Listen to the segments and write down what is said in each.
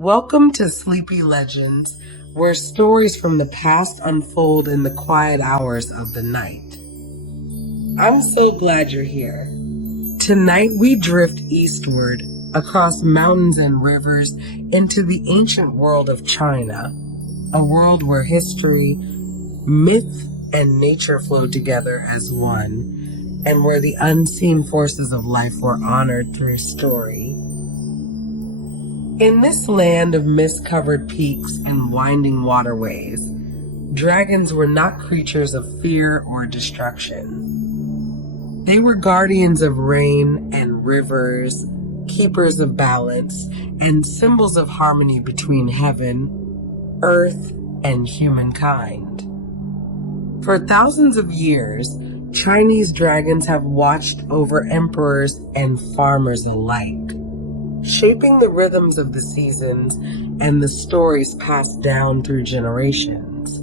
Welcome to Sleepy Legends, where stories from the past unfold in the quiet hours of the night. I'm so glad you're here. Tonight we drift eastward across mountains and rivers into the ancient world of China, a world where history, myth, and nature flow together as one, and where the unseen forces of life were honored through story. In this land of mist-covered peaks and winding waterways, dragons were not creatures of fear or destruction. They were guardians of rain and rivers, keepers of balance, and symbols of harmony between heaven, earth, and humankind. For thousands of years, Chinese dragons have watched over emperors and farmers alike, shaping the rhythms of the seasons and the stories passed down through generations.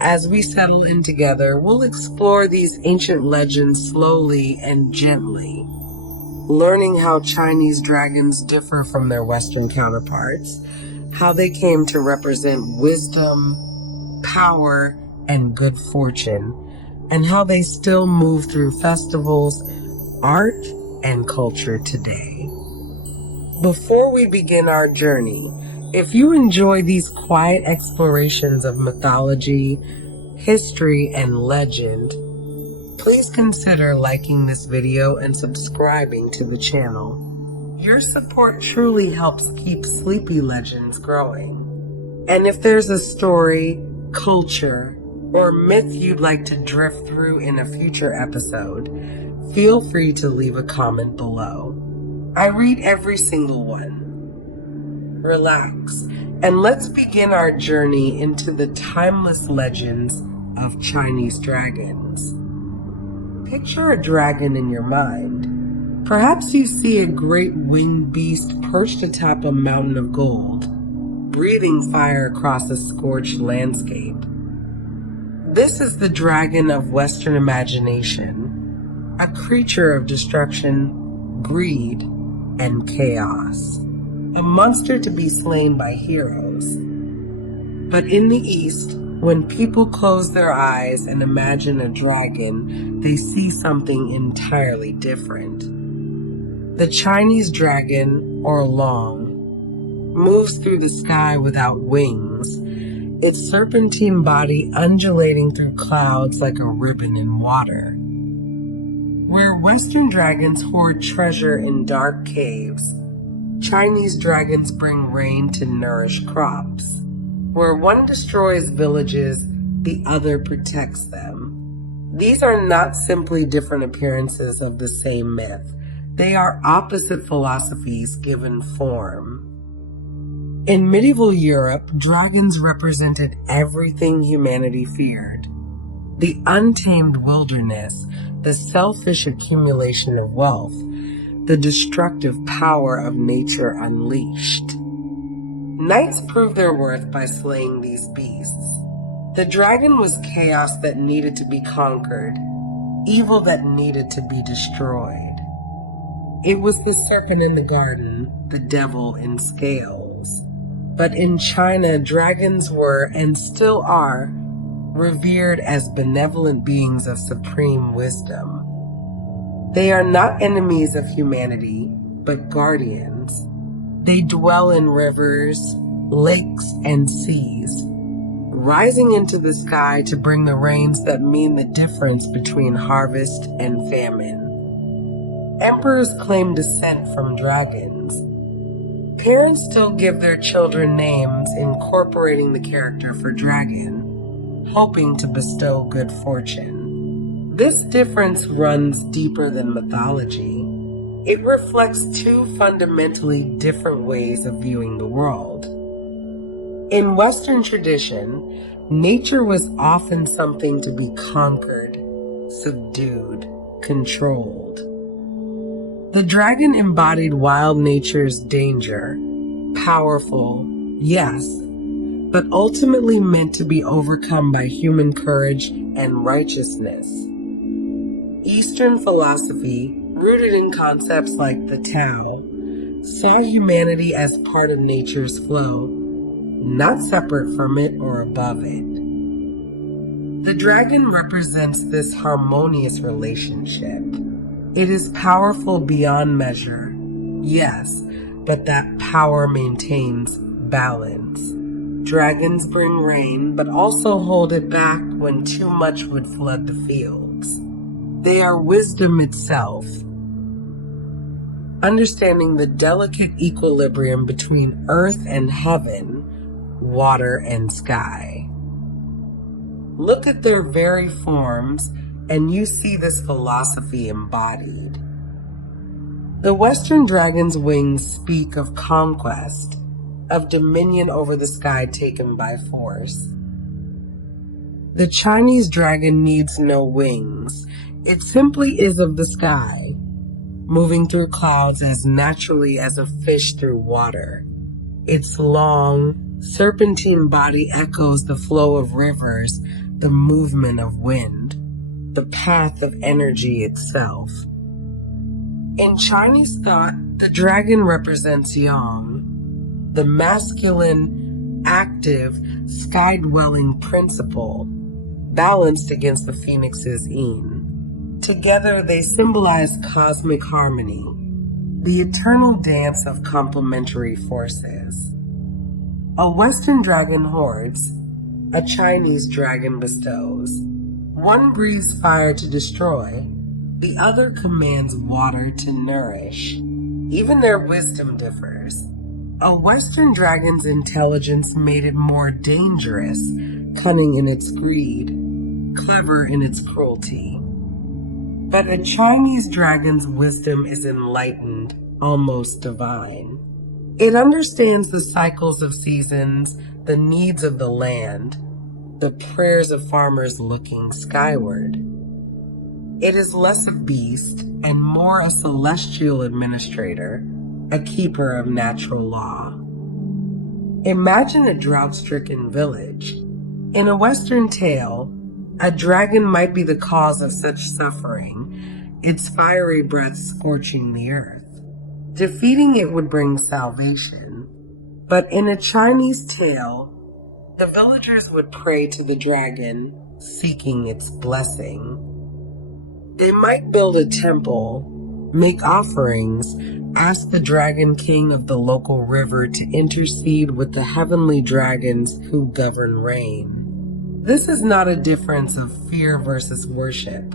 As we settle in together, we'll explore these ancient legends slowly and gently, learning how Chinese dragons differ from their Western counterparts, how they came to represent wisdom, power, and good fortune, and how they still move through festivals, art, and culture today. Before we begin our journey, if you enjoy these quiet explorations of mythology, history, and legend, please consider liking this video and subscribing to the channel. Your support truly helps keep Sleepy Legends growing. And if there's a story, culture, or myth you'd like to drift through in a future episode, feel free to leave a comment below. I read every single one. Relax, and let's begin our journey into the timeless legends of Chinese dragons. Picture a dragon in your mind. Perhaps you see a great winged beast perched atop a mountain of gold, breathing fire across a scorched landscape. This is the dragon of Western imagination, a creature of destruction, greed, and chaos, a monster to be slain by heroes. But in the East, when people close their eyes and imagine a dragon, they see something entirely different. The Chinese dragon, or long, moves through the sky without wings, its serpentine body undulating through clouds like a ribbon in water. Where Western dragons hoard treasure in dark caves, Chinese dragons bring rain to nourish crops. Where one destroys villages, the other protects them. These are not simply different appearances of the same myth. They are opposite philosophies given form. In medieval Europe, dragons represented everything humanity feared: the untamed wilderness, the selfish accumulation of wealth, the destructive power of nature unleashed. Knights proved their worth by slaying these beasts. The dragon was chaos that needed to be conquered, evil that needed to be destroyed. It was the serpent in the garden, the devil in scales. But in China, dragons were, and still are, revered as benevolent beings of supreme wisdom. They are not enemies of humanity, but guardians. They dwell in rivers, lakes, and seas, rising into the sky to bring the rains that mean the difference between harvest and famine. Emperors claim descent from dragons. Parents still give their children names incorporating the character for dragon, hoping to bestow good fortune. This difference runs deeper than mythology. It reflects two fundamentally different ways of viewing the world. In Western tradition, nature was often something to be conquered, subdued, controlled. The dragon embodied wild nature's danger, powerful, yes, but ultimately meant to be overcome by human courage and righteousness. Eastern philosophy, rooted in concepts like the Tao, saw humanity as part of nature's flow, not separate from it or above it. The dragon represents this harmonious relationship. It is powerful beyond measure, yes, but that power maintains balance. Dragons bring rain, but also hold it back when too much would flood the fields. They are wisdom itself, understanding the delicate equilibrium between earth and heaven, water and sky. Look at their very forms, and you see this philosophy embodied. The Western dragon's wings speak of conquest, of dominion over the sky taken by force. The Chinese dragon needs no wings. It simply is of the sky, moving through clouds as naturally as a fish through water. Its long, serpentine body echoes the flow of rivers, the movement of wind, the path of energy itself. In Chinese thought, the dragon represents yang, the masculine, active, sky-dwelling principle, balanced against the phoenix's yin. Together, they symbolize cosmic harmony, the eternal dance of complementary forces. A Western dragon hoards, a Chinese dragon bestows. One breathes fire to destroy, the other commands water to nourish. Even their wisdom differs. A Western dragon's intelligence made it more dangerous, cunning in its greed, clever in its cruelty. But a Chinese dragon's wisdom is enlightened, almost divine. It understands the cycles of seasons, the needs of the land, the prayers of farmers looking skyward. It is less a beast and more a celestial administrator, a keeper of natural law. Imagine a drought-stricken village. In a Western tale, a dragon might be the cause of such suffering, its fiery breath scorching the earth. Defeating it would bring salvation. But in a Chinese tale, the villagers would pray to the dragon, seeking its blessing. They might build a temple, make offerings, ask the dragon king of the local river to intercede with the heavenly dragons who govern rain. This is not a difference of fear versus worship,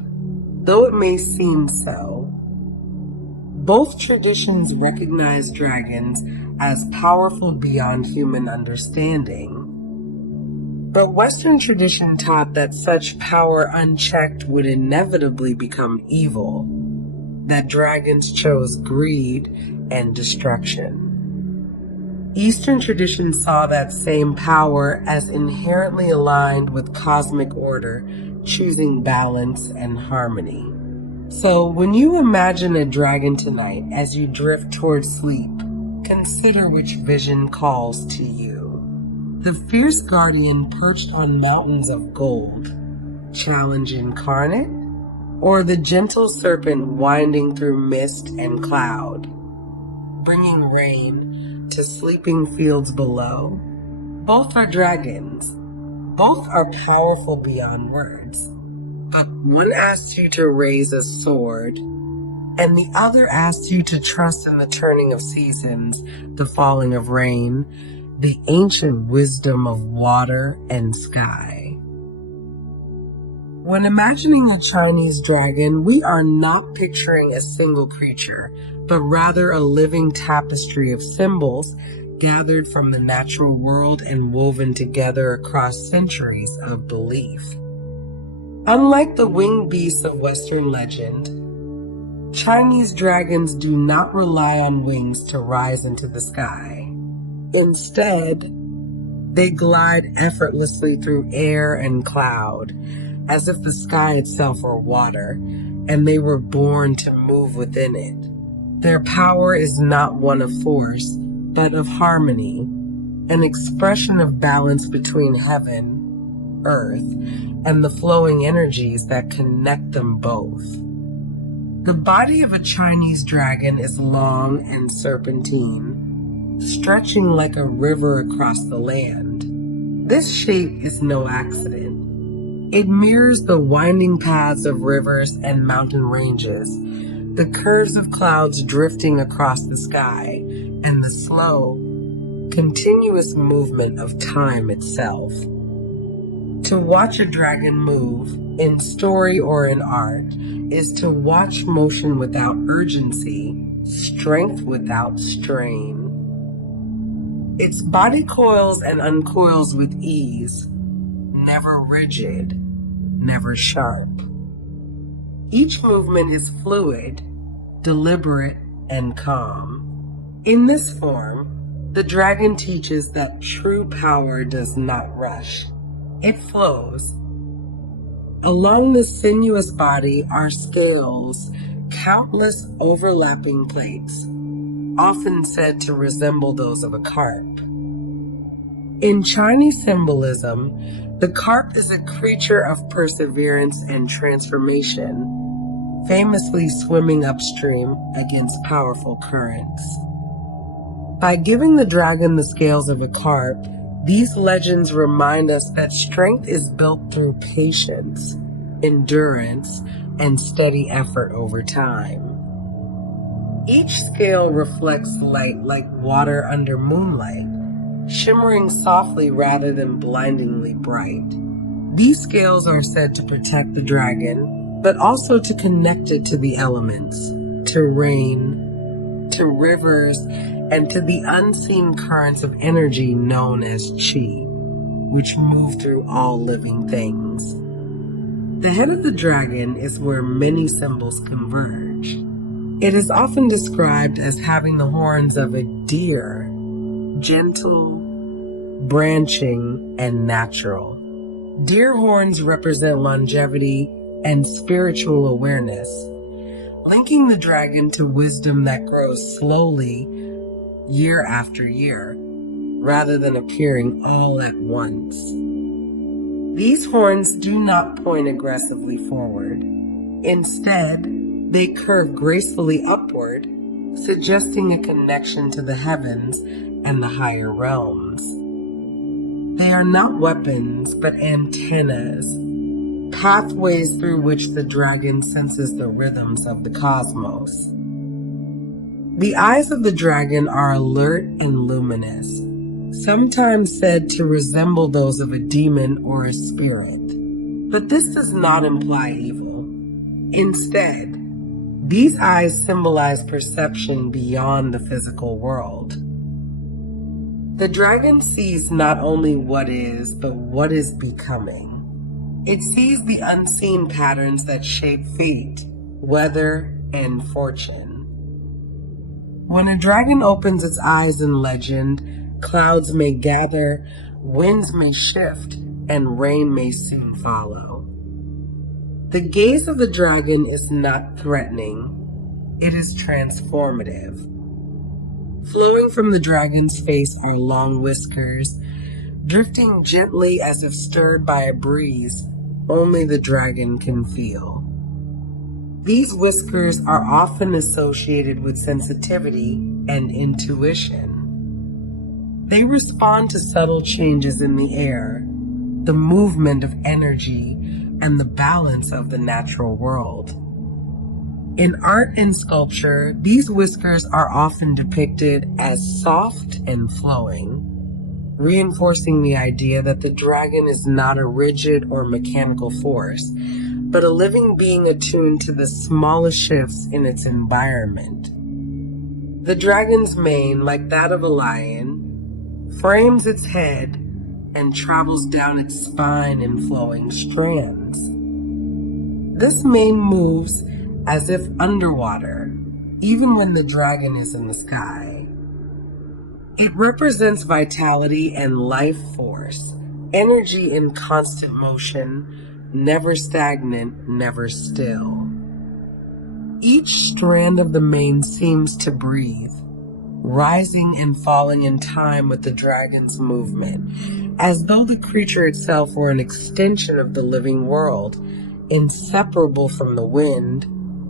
though it may seem so. Both traditions recognize dragons as powerful beyond human understanding. But Western tradition taught that such power unchecked would inevitably become evil, that dragons chose greed and destruction. Eastern tradition saw that same power as inherently aligned with cosmic order, choosing balance and harmony. So when you imagine a dragon tonight as you drift towards sleep, consider which vision calls to you. The fierce guardian perched on mountains of gold, challenge incarnate, or the gentle serpent winding through mist and cloud, bringing rain to sleeping fields below. Both are dragons. Both are powerful beyond words. But one asks you to raise a sword, and the other asks you to trust in the turning of seasons, the falling of rain, the ancient wisdom of water and sky. When imagining a Chinese dragon, we are not picturing a single creature, but rather a living tapestry of symbols gathered from the natural world and woven together across centuries of belief. Unlike the winged beasts of Western legend, Chinese dragons do not rely on wings to rise into the sky. Instead, they glide effortlessly through air and cloud, as if the sky itself were water, and they were born to move within it. Their power is not one of force, but of harmony, an expression of balance between heaven, earth, and the flowing energies that connect them both. The body of a Chinese dragon is long and serpentine, stretching like a river across the land. This shape is no accident. It mirrors the winding paths of rivers and mountain ranges, the curves of clouds drifting across the sky, and the slow, continuous movement of time itself. To watch a dragon move, in story or in art, is to watch motion without urgency, strength without strain. Its body coils and uncoils with ease, never rigid, never sharp. Each movement is fluid, deliberate, and calm. In this form, the dragon teaches that true power does not rush. It flows. Along the sinuous body are scales, countless overlapping plates, often said to resemble those of a carp. In Chinese symbolism, the carp is a creature of perseverance and transformation, famously swimming upstream against powerful currents. By giving the dragon the scales of a carp, these legends remind us that strength is built through patience, endurance, and steady effort over time. Each scale reflects light like water under moonlight, shimmering softly rather than blindingly bright. These scales are said to protect the dragon, but also to connect it to the elements, to rain, to rivers, and to the unseen currents of energy known as qi, which move through all living things. The head of the dragon is where many symbols converge. It is often described as having the horns of a deer, gentle, branching, and natural. Deer horns represent longevity and spiritual awareness, linking the dragon to wisdom that grows slowly year after year, rather than appearing all at once. These horns do not point aggressively forward. Instead, they curve gracefully upward, suggesting a connection to the heavens and the higher realms. They are not weapons, but antennas, pathways through which the dragon senses the rhythms of the cosmos. The eyes of the dragon are alert and luminous, sometimes said to resemble those of a demon or a spirit. But this does not imply evil. Instead, these eyes symbolize perception beyond the physical world. The dragon sees not only what is, but what is becoming. It sees the unseen patterns that shape fate, weather, and fortune. When a dragon opens its eyes in legend, clouds may gather, winds may shift, and rain may soon follow. The gaze of the dragon is not threatening, it is transformative. Flowing from the dragon's face are long whiskers, drifting gently as if stirred by a breeze only the dragon can feel. These whiskers are often associated with sensitivity and intuition. They respond to subtle changes in the air, the movement of energy, and the balance of the natural world. In art and sculpture, these whiskers are often depicted as soft and flowing, reinforcing the idea that the dragon is not a rigid or mechanical force, but a living being attuned to the smallest shifts in its environment. The dragon's mane, like that of a lion, frames its head and travels down its spine in flowing strands. This mane moves as if underwater, even when the dragon is in the sky. It represents vitality and life force, energy in constant motion, never stagnant, never still. Each strand of the mane seems to breathe, rising and falling in time with the dragon's movement, as though the creature itself were an extension of the living world, inseparable from the wind,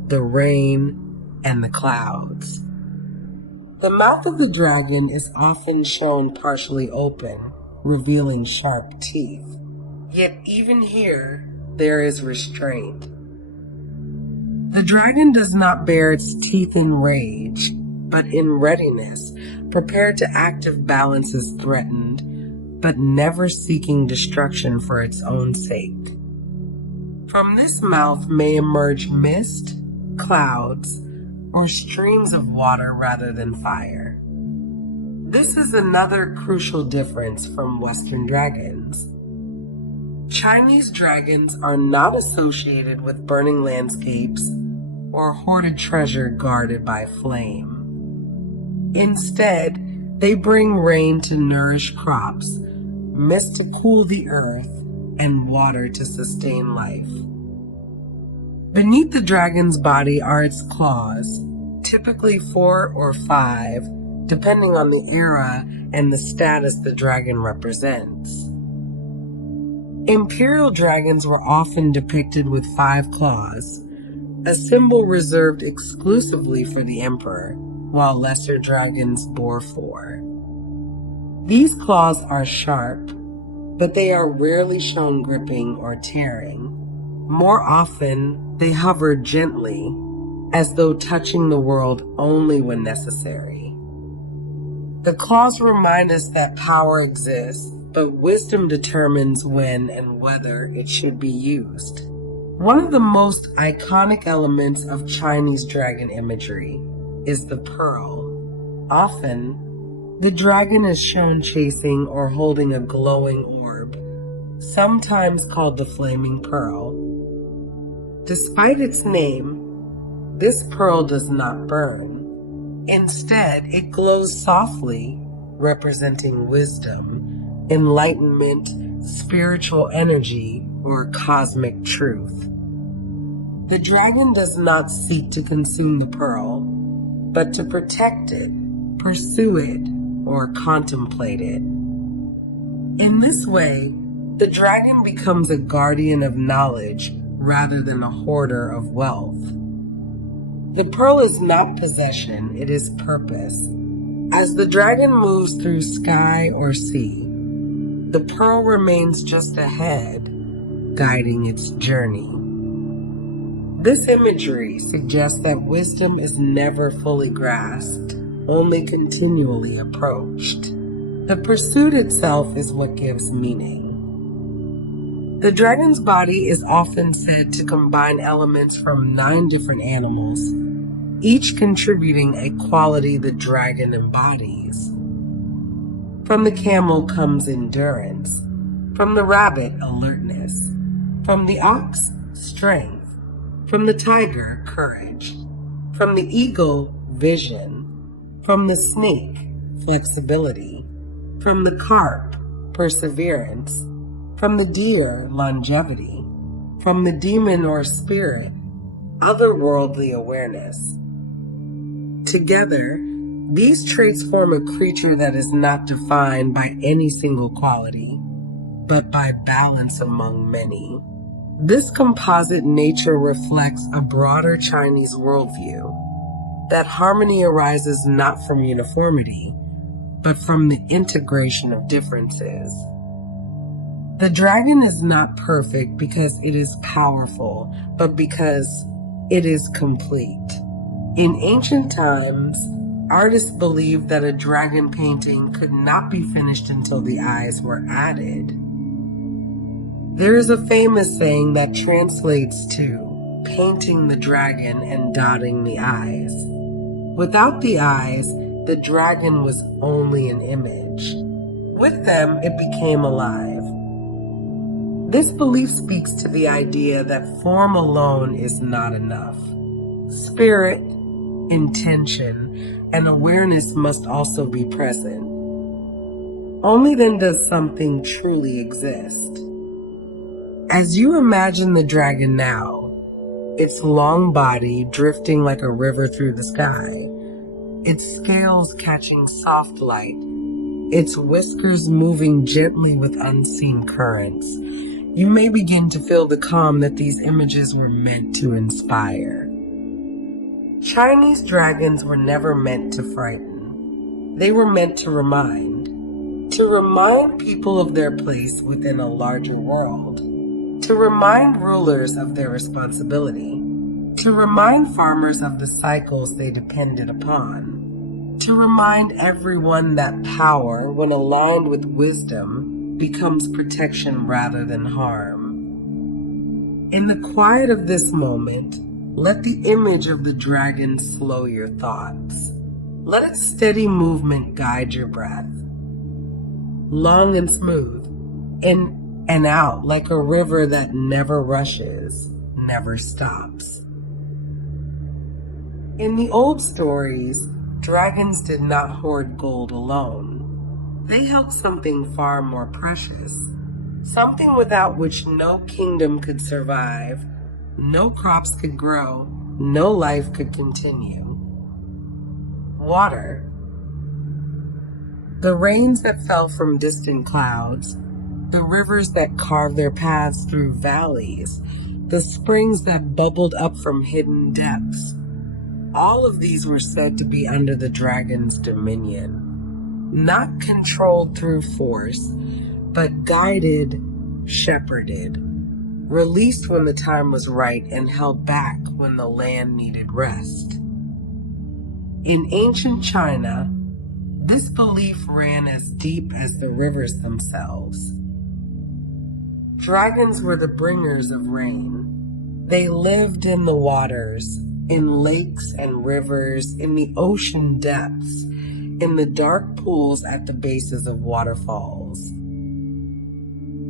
the rain, and the clouds. The mouth of the dragon is often shown partially open, revealing sharp teeth. Yet even here, there is restraint. The dragon does not bare its teeth in rage, but in readiness, prepared to act if balance is threatened, but never seeking destruction for its own sake. From this mouth may emerge mist, clouds, or streams of water rather than fire. This is another crucial difference from Western dragons. Chinese dragons are not associated with burning landscapes or hoarded treasure guarded by flame. Instead, they bring rain to nourish crops, mist to cool the earth, and water to sustain life. Beneath the dragon's body are its claws, typically 4 or 5, depending on the era and the status the dragon represents. Imperial dragons were often depicted with 5 claws, a symbol reserved exclusively for the emperor, while lesser dragons bore 4. These claws are sharp, but they are rarely shown gripping or tearing. More often, they hover gently, as though touching the world only when necessary. The claws remind us that power exists, but wisdom determines when and whether it should be used. One of the most iconic elements of Chinese dragon imagery is the pearl. Often, the dragon is shown chasing or holding a glowing orb, sometimes called the flaming pearl. Despite its name, this pearl does not burn. Instead, it glows softly, representing wisdom, enlightenment, spiritual energy, or cosmic truth. The dragon does not seek to consume the pearl, but to protect it, pursue it, or contemplate it. In this way, the dragon becomes a guardian of knowledge rather than a hoarder of wealth. The pearl is not possession, it is purpose. As the dragon moves through sky or sea, the pearl remains just ahead, guiding its journey. This imagery suggests that wisdom is never fully grasped, only continually approached. The pursuit itself is what gives meaning. The dragon's body is often said to combine elements from 9 different animals, each contributing a quality the dragon embodies. From the camel comes endurance, from the rabbit, alertness, from the ox, strength, from the tiger, courage, from the eagle, vision, from the snake, flexibility, from the carp, perseverance, from the deer, longevity, from the demon or spirit, otherworldly awareness. Together, these traits form a creature that is not defined by any single quality, but by balance among many. This composite nature reflects a broader Chinese worldview, that harmony arises not from uniformity, but from the integration of differences. The dragon is not perfect because it is powerful, but because it is complete. In ancient times, artists believed that a dragon painting could not be finished until the eyes were added. There is a famous saying that translates to painting the dragon and dotting the eyes. Without the eyes, the dragon was only an image. With them, it became alive. This belief speaks to the idea that form alone is not enough. Spirit, intention, and awareness must also be present. Only then does something truly exist. As you imagine the dragon now, its long body drifting like a river through the sky, its scales catching soft light, its whiskers moving gently with unseen currents, you may begin to feel the calm that these images were meant to inspire. Chinese dragons were never meant to frighten. They were meant to remind people of their place within a larger world, to remind rulers of their responsibility, to remind farmers of the cycles they depended upon, to remind everyone that power, when aligned with wisdom, becomes protection rather than harm. In the quiet of this moment, let the image of the dragon slow your thoughts. Let its steady movement guide your breath. Long and smooth, in and out like a river that never rushes, never stops. In the old stories, dragons did not hoard gold alone. They held something far more precious, something without which no kingdom could survive, no crops could grow, no life could continue. Water. The rains that fell from distant clouds, the rivers that carved their paths through valleys, the springs that bubbled up from hidden depths. All of these were said to be under the dragon's dominion, not controlled through force, but guided, shepherded, released when the time was right and held back when the land needed rest. In ancient China, this belief ran as deep as the rivers themselves. Dragons were the bringers of rain. They lived in the waters, in lakes and rivers, in the ocean depths, in the dark pools at the bases of waterfalls.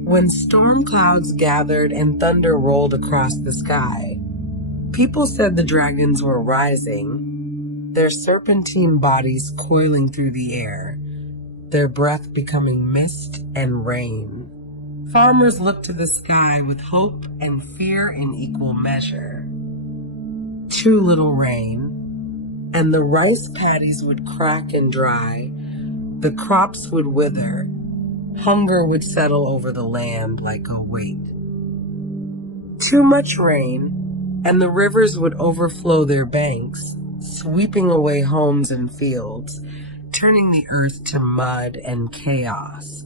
When storm clouds gathered and thunder rolled across the sky, people said the dragons were rising, their serpentine bodies coiling through the air, their breath becoming mist and rain. Farmers looked to the sky with hope and fear in equal measure. Too little rain, and the rice paddies would crack and dry, the crops would wither, hunger would settle over the land like a weight. Too much rain, and the rivers would overflow their banks, sweeping away homes and fields, turning the earth to mud and chaos.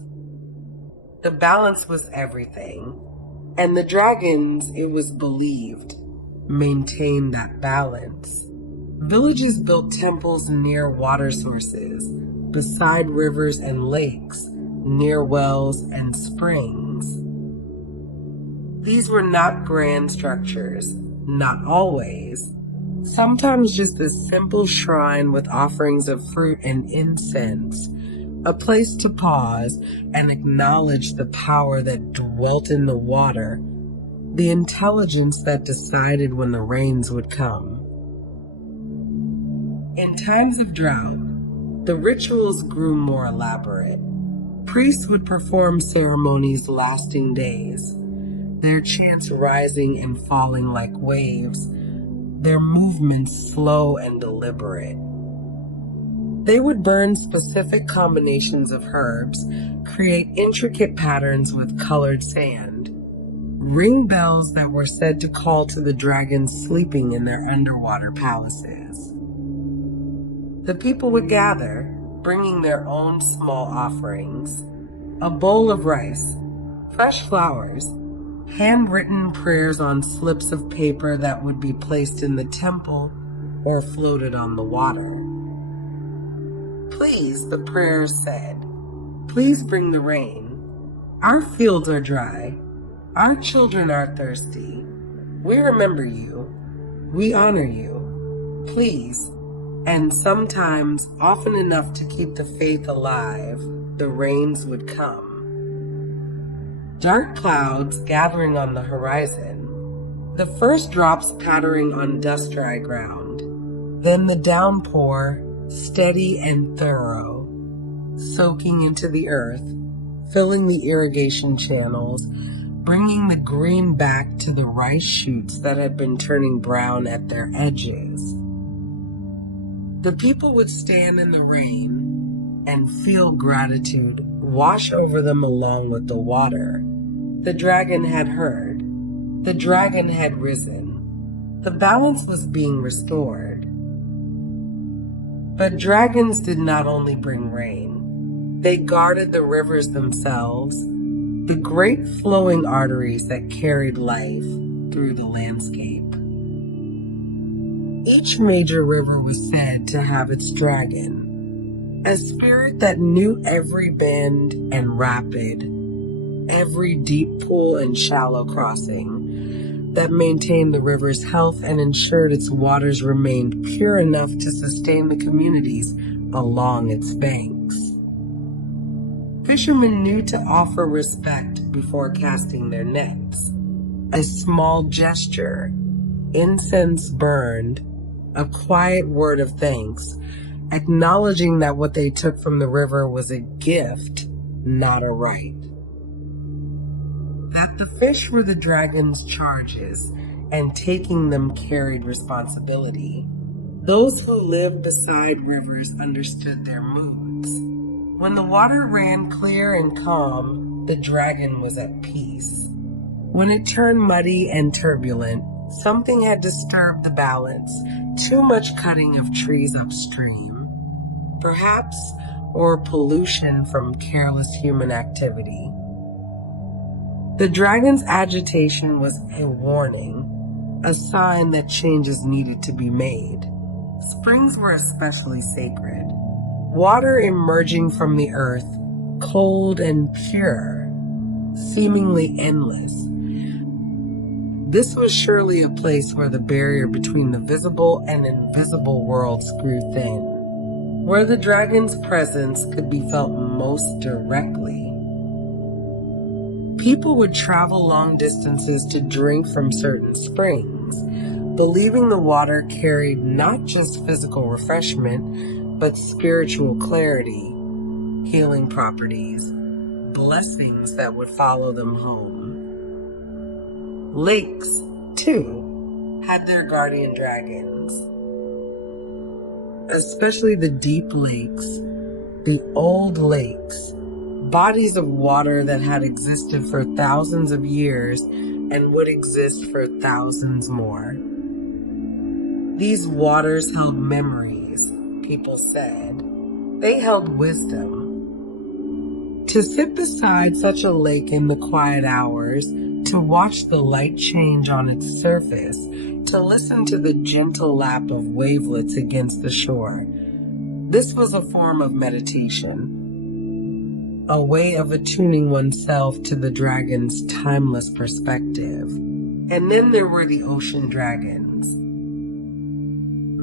The balance was everything, and the dragons, it was believed, maintained that balance. Villages built temples near water sources, beside rivers and lakes, near wells and springs. These were not grand structures, not always. Sometimes just a simple shrine with offerings of fruit and incense, a place to pause and acknowledge the power that dwelt in the water, the intelligence that decided when the rains would come. In times of drought, the rituals grew more elaborate. Priests would perform ceremonies lasting days, their chants rising and falling like waves, their movements slow and deliberate. They would burn specific combinations of herbs, create intricate patterns with colored sand, ring bells that were said to call to the dragons sleeping in their underwater palaces. The people would gather, bringing their own small offerings, a bowl of rice, fresh flowers, handwritten prayers on slips of paper that would be placed in the temple or floated on the water. Please, the prayers said, please bring the rain. Our fields are dry. Our children are thirsty. We remember you. We honor you. Please. And sometimes, often enough to keep the faith alive, the rains would come. Dark clouds gathering on the horizon, the first drops pattering on dust-dry ground, then the downpour, steady and thorough, soaking into the earth, filling the irrigation channels, bringing the green back to the rice shoots that had been turning brown at their edges. The people would stand in the rain and feel gratitude wash over them along with the water. The dragon had heard. The dragon had risen. The balance was being restored. But dragons did not only bring rain. They guarded the rivers themselves, the great flowing arteries that carried life through the landscape. Each major river was said to have its dragon, a spirit that knew every bend and rapid, every deep pool and shallow crossing, that maintained the river's health and ensured its waters remained pure enough to sustain the communities along its banks. Fishermen knew to offer respect before casting their nets. A small gesture, incense burned, a quiet word of thanks, acknowledging that what they took from the river was a gift, not a right. That the fish were the dragon's charges, and taking them carried responsibility. Those who lived beside rivers understood their moods. When the water ran clear and calm, the dragon was at peace. When it turned muddy and turbulent, something had disturbed the balance, too much cutting of trees upstream, perhaps, or pollution from careless human activity. The dragon's agitation was a warning, a sign that changes needed to be made. Springs were especially sacred. Water emerging from the earth, cold and pure, seemingly endless. This was surely a place where the barrier between the visible and invisible worlds grew thin, where the dragon's presence could be felt most directly. People would travel long distances to drink from certain springs, believing the water carried not just physical refreshment, but spiritual clarity, healing properties, blessings that would follow them home. Lakes, too, had their guardian dragons, especially the deep lakes, the old lakes, bodies of water that had existed for thousands of years and would exist for thousands more. These waters held memories, people said. They held wisdom. To sit beside such a lake in the quiet hours, to watch the light change on its surface, to listen to the gentle lap of wavelets against the shore. This was a form of meditation, a way of attuning oneself to the dragon's timeless perspective. And then there were the ocean dragons.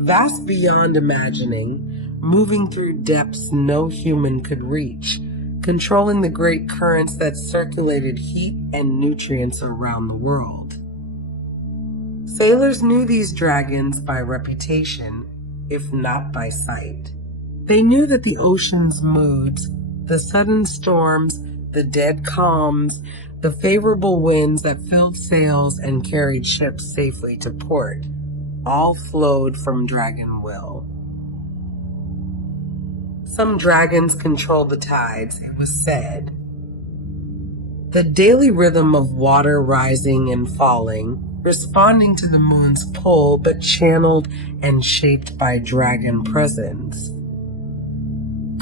Vast beyond imagining, moving through depths no human could reach, controlling the great currents that circulated heat and nutrients around the world. Sailors knew these dragons by reputation, if not by sight. They knew that the ocean's moods, the sudden storms, the dead calms, the favorable winds that filled sails and carried ships safely to port, all flowed from dragon will. Some dragons controlled the tides, it was said. The daily rhythm of water rising and falling, responding to the moon's pull, but channeled and shaped by dragon presence.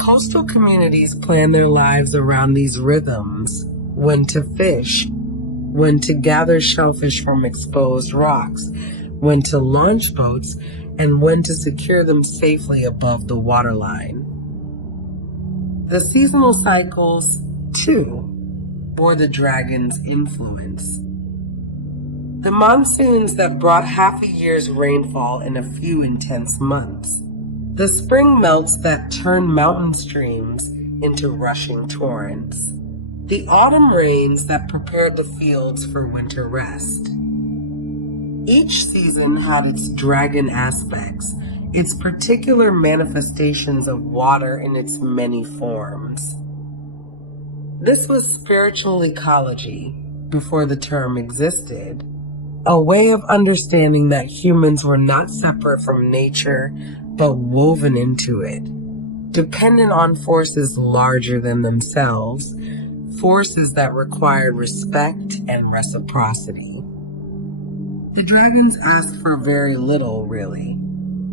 Coastal communities plan their lives around these rhythms, when to fish, when to gather shellfish from exposed rocks, when to launch boats, and when to secure them safely above the waterline. The seasonal cycles, too, bore the dragon's influence. The monsoons that brought half a year's rainfall in a few intense months. The spring melts that turned mountain streams into rushing torrents. The autumn rains that prepared the fields for winter rest. Each season had its dragon aspects, its particular manifestations of water in its many forms. This was spiritual ecology before the term existed, a way of understanding that humans were not separate from nature, but woven into it, dependent on forces larger than themselves, forces that required respect and reciprocity. The dragons asked for very little, really.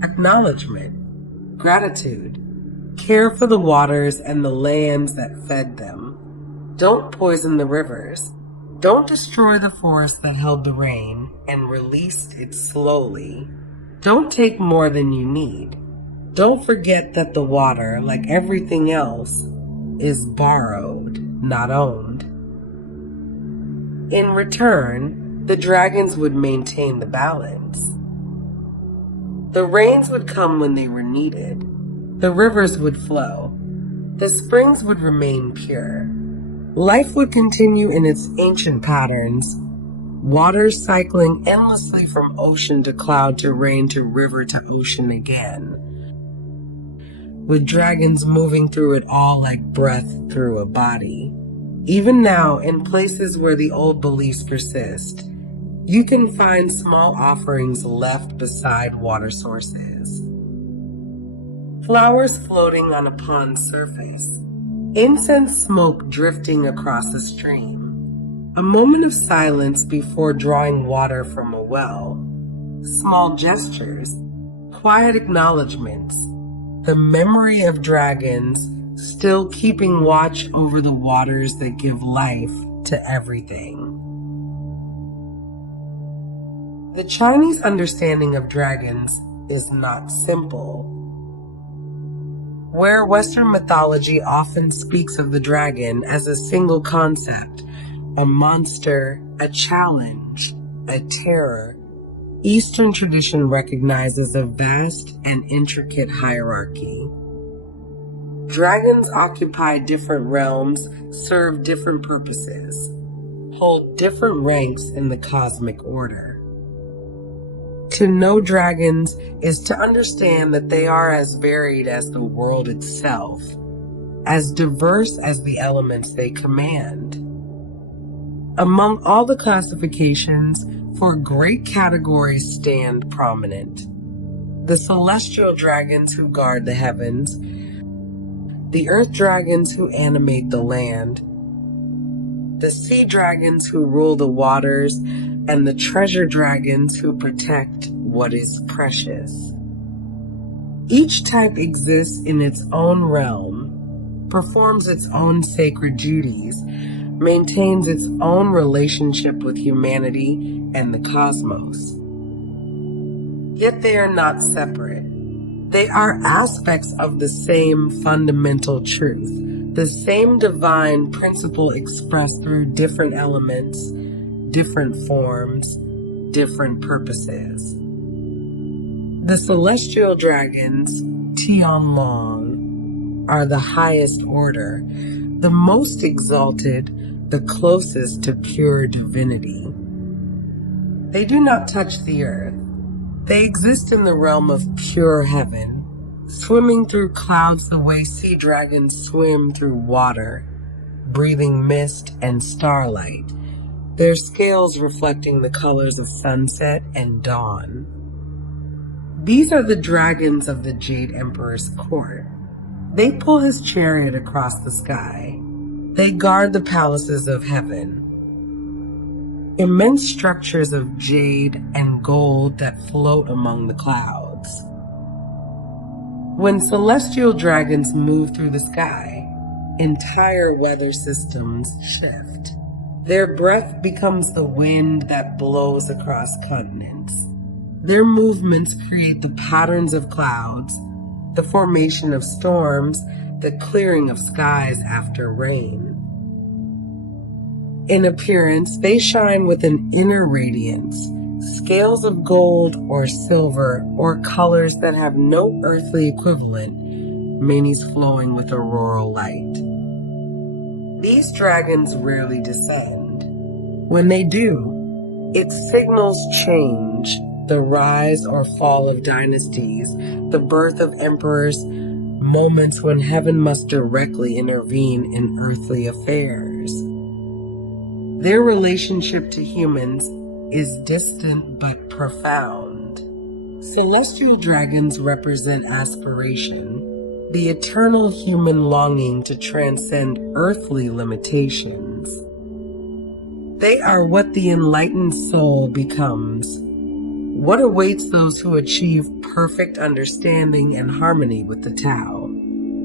Acknowledgement, Gratitude. Care for the waters and the lands that fed them. Don't poison the rivers. Don't destroy the forest that held the rain and released it slowly. Don't take more than you need. Don't forget that the water, like everything else, is borrowed, not owned. In return, the dragons would maintain the balance. The rains would come when they were needed. The rivers would flow. The springs would remain pure. Life would continue in its ancient patterns, waters cycling endlessly from ocean to cloud to rain to river to ocean again, with dragons moving through it all like breath through a body. Even now, in places where the old beliefs persist, you can find small offerings left beside water sources. Flowers floating on a pond's surface. Incense smoke drifting across a stream. A moment of silence before drawing water from a well. Small gestures. Quiet acknowledgments. The memory of dragons still keeping watch over the waters that give life to everything. The Chinese understanding of dragons is not simple. Where Western mythology often speaks of the dragon as a single concept, a monster, a challenge, a terror, Eastern tradition recognizes a vast and intricate hierarchy. Dragons occupy different realms, serve different purposes, hold different ranks in the cosmic order. To know dragons is to understand that they are as varied as the world itself, as diverse as the elements they command. Among all the classifications, 4 great categories stand prominent. The celestial dragons who guard the heavens, the earth dragons who animate the land, the sea dragons who rule the waters, and the treasure dragons who protect what is precious. Each type exists in its own realm, performs its own sacred duties, maintains its own relationship with humanity and the cosmos. Yet they are not separate. They are aspects of the same fundamental truth, the same divine principle expressed through different elements, different forms, different purposes. The celestial dragons, Tianlong, are the highest order, the most exalted, the closest to pure divinity. They do not touch the earth. They exist in the realm of pure heaven, swimming through clouds the way sea dragons swim through water, breathing mist and starlight, their scales reflecting the colors of sunset and dawn. These are the dragons of the Jade Emperor's court. They pull his chariot across the sky. They guard the palaces of heaven. Immense structures of jade and gold that float among the clouds. When celestial dragons move through the sky, entire weather systems shift. Their breath becomes the wind that blows across continents. Their movements create the patterns of clouds, the formation of storms, the clearing of skies after rain. In appearance, they shine with an inner radiance, scales of gold or silver or colors that have no earthly equivalent, manes flowing with auroral light. These dragons rarely descend. When they do, it signals change, the rise or fall of dynasties, the birth of emperors, moments when heaven must directly intervene in earthly affairs. Their relationship to humans is distant but profound. Celestial dragons represent aspiration, the eternal human longing to transcend earthly limitations. They are what the enlightened soul becomes, What awaits those who achieve perfect understanding and harmony with the Tao?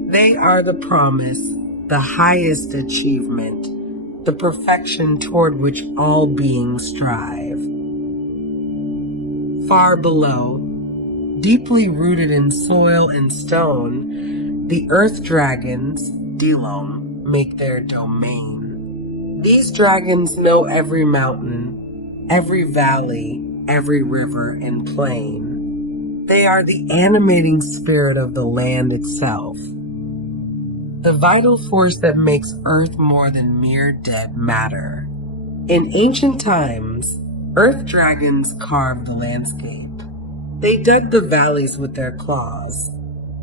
They are the promise, the highest achievement, the perfection toward which all beings strive. Far below, deeply rooted in soil and stone, the earth dragons, Dilom, make their domain. These dragons know every mountain, every valley, every river and plain. They are the animating spirit of the land itself, the vital force that makes Earth more than mere dead matter. In ancient times, earth dragons carved the landscape. They dug the valleys with their claws.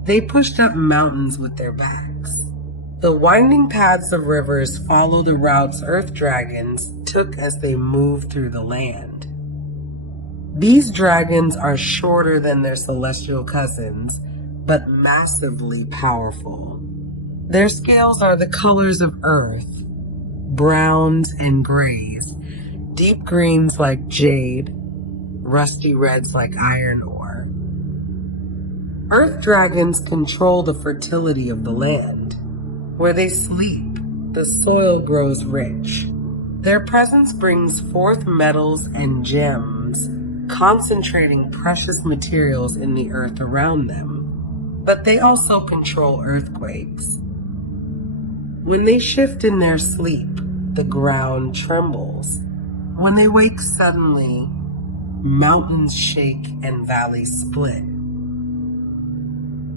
They pushed up mountains with their backs. The winding paths of rivers follow the routes earth dragons took as they moved through the land. These dragons are shorter than their celestial cousins, but massively powerful. Their scales are the colors of earth, browns and grays, deep greens like jade, rusty reds like iron ore. Earth dragons control the fertility of the land. Where they sleep, the soil grows rich. Their presence brings forth metals and gems, concentrating precious materials in the earth around them. But they also control earthquakes. When they shift in their sleep, the ground trembles. When they wake suddenly, mountains shake and valleys split.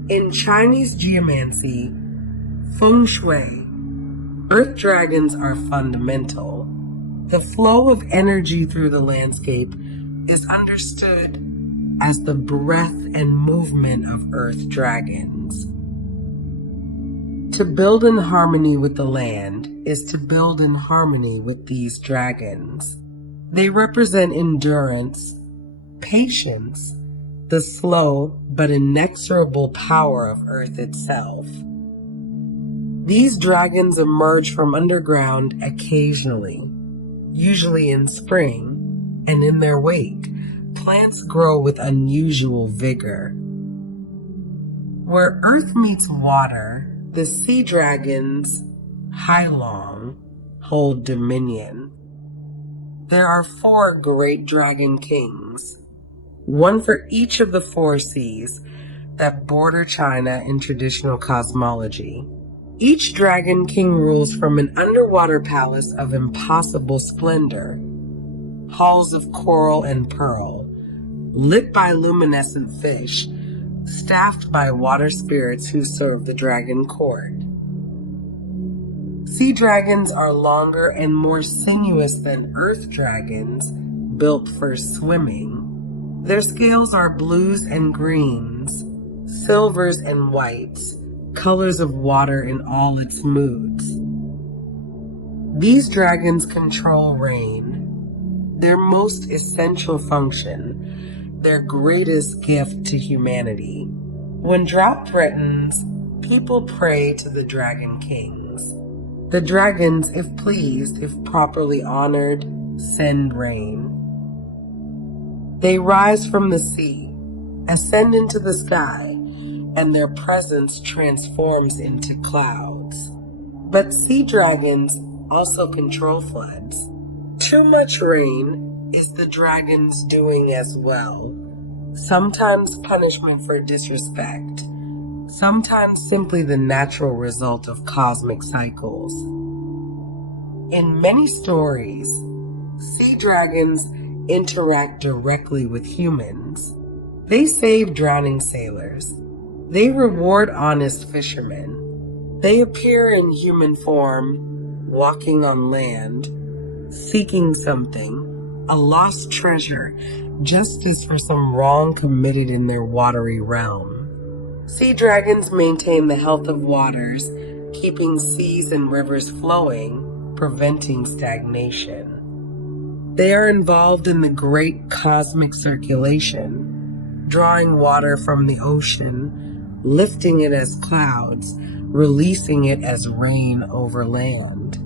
In Chinese geomancy, feng shui, earth dragons are fundamental. The flow of energy through the landscape is understood as the breath and movement of earth dragons. To build in harmony with the land is to build in harmony with these dragons. They represent endurance, patience, the slow but inexorable power of Earth itself. These dragons emerge from underground occasionally, usually in spring, and in their wake, plants grow with unusual vigor. Where Earth meets water, the sea dragons, Hailong, hold dominion. There are 4 great dragon kings, one for each of the 4 seas that border China in traditional cosmology. Each dragon king rules from an underwater palace of impossible splendor, halls of coral and pearl, lit by luminescent fish, staffed by water spirits who serve the dragon court. Sea dragons are longer and more sinuous than earth dragons, built for swimming. Their scales are blues and greens, silvers and whites, colors of water in all its moods. These dragons control rain, their most essential function, their greatest gift to humanity. When drought threatens, people pray to the dragon kings. The dragons, if pleased, if properly honored, send rain. They rise from the sea, ascend into the sky, and their presence transforms into clouds. But sea dragons also control floods. Too much rain is the dragon's doing as well. Sometimes punishment for disrespect, sometimes simply the natural result of cosmic cycles. In many stories, sea dragons interact directly with humans. They save drowning sailors. They reward honest fishermen. They appear in human form, walking on land, seeking something, a lost treasure, justice for some wrong committed in their watery realm. Sea dragons maintain the health of waters, keeping seas and rivers flowing, preventing stagnation. They are involved in the great cosmic circulation, drawing water from the ocean, lifting it as clouds, releasing it as rain over land.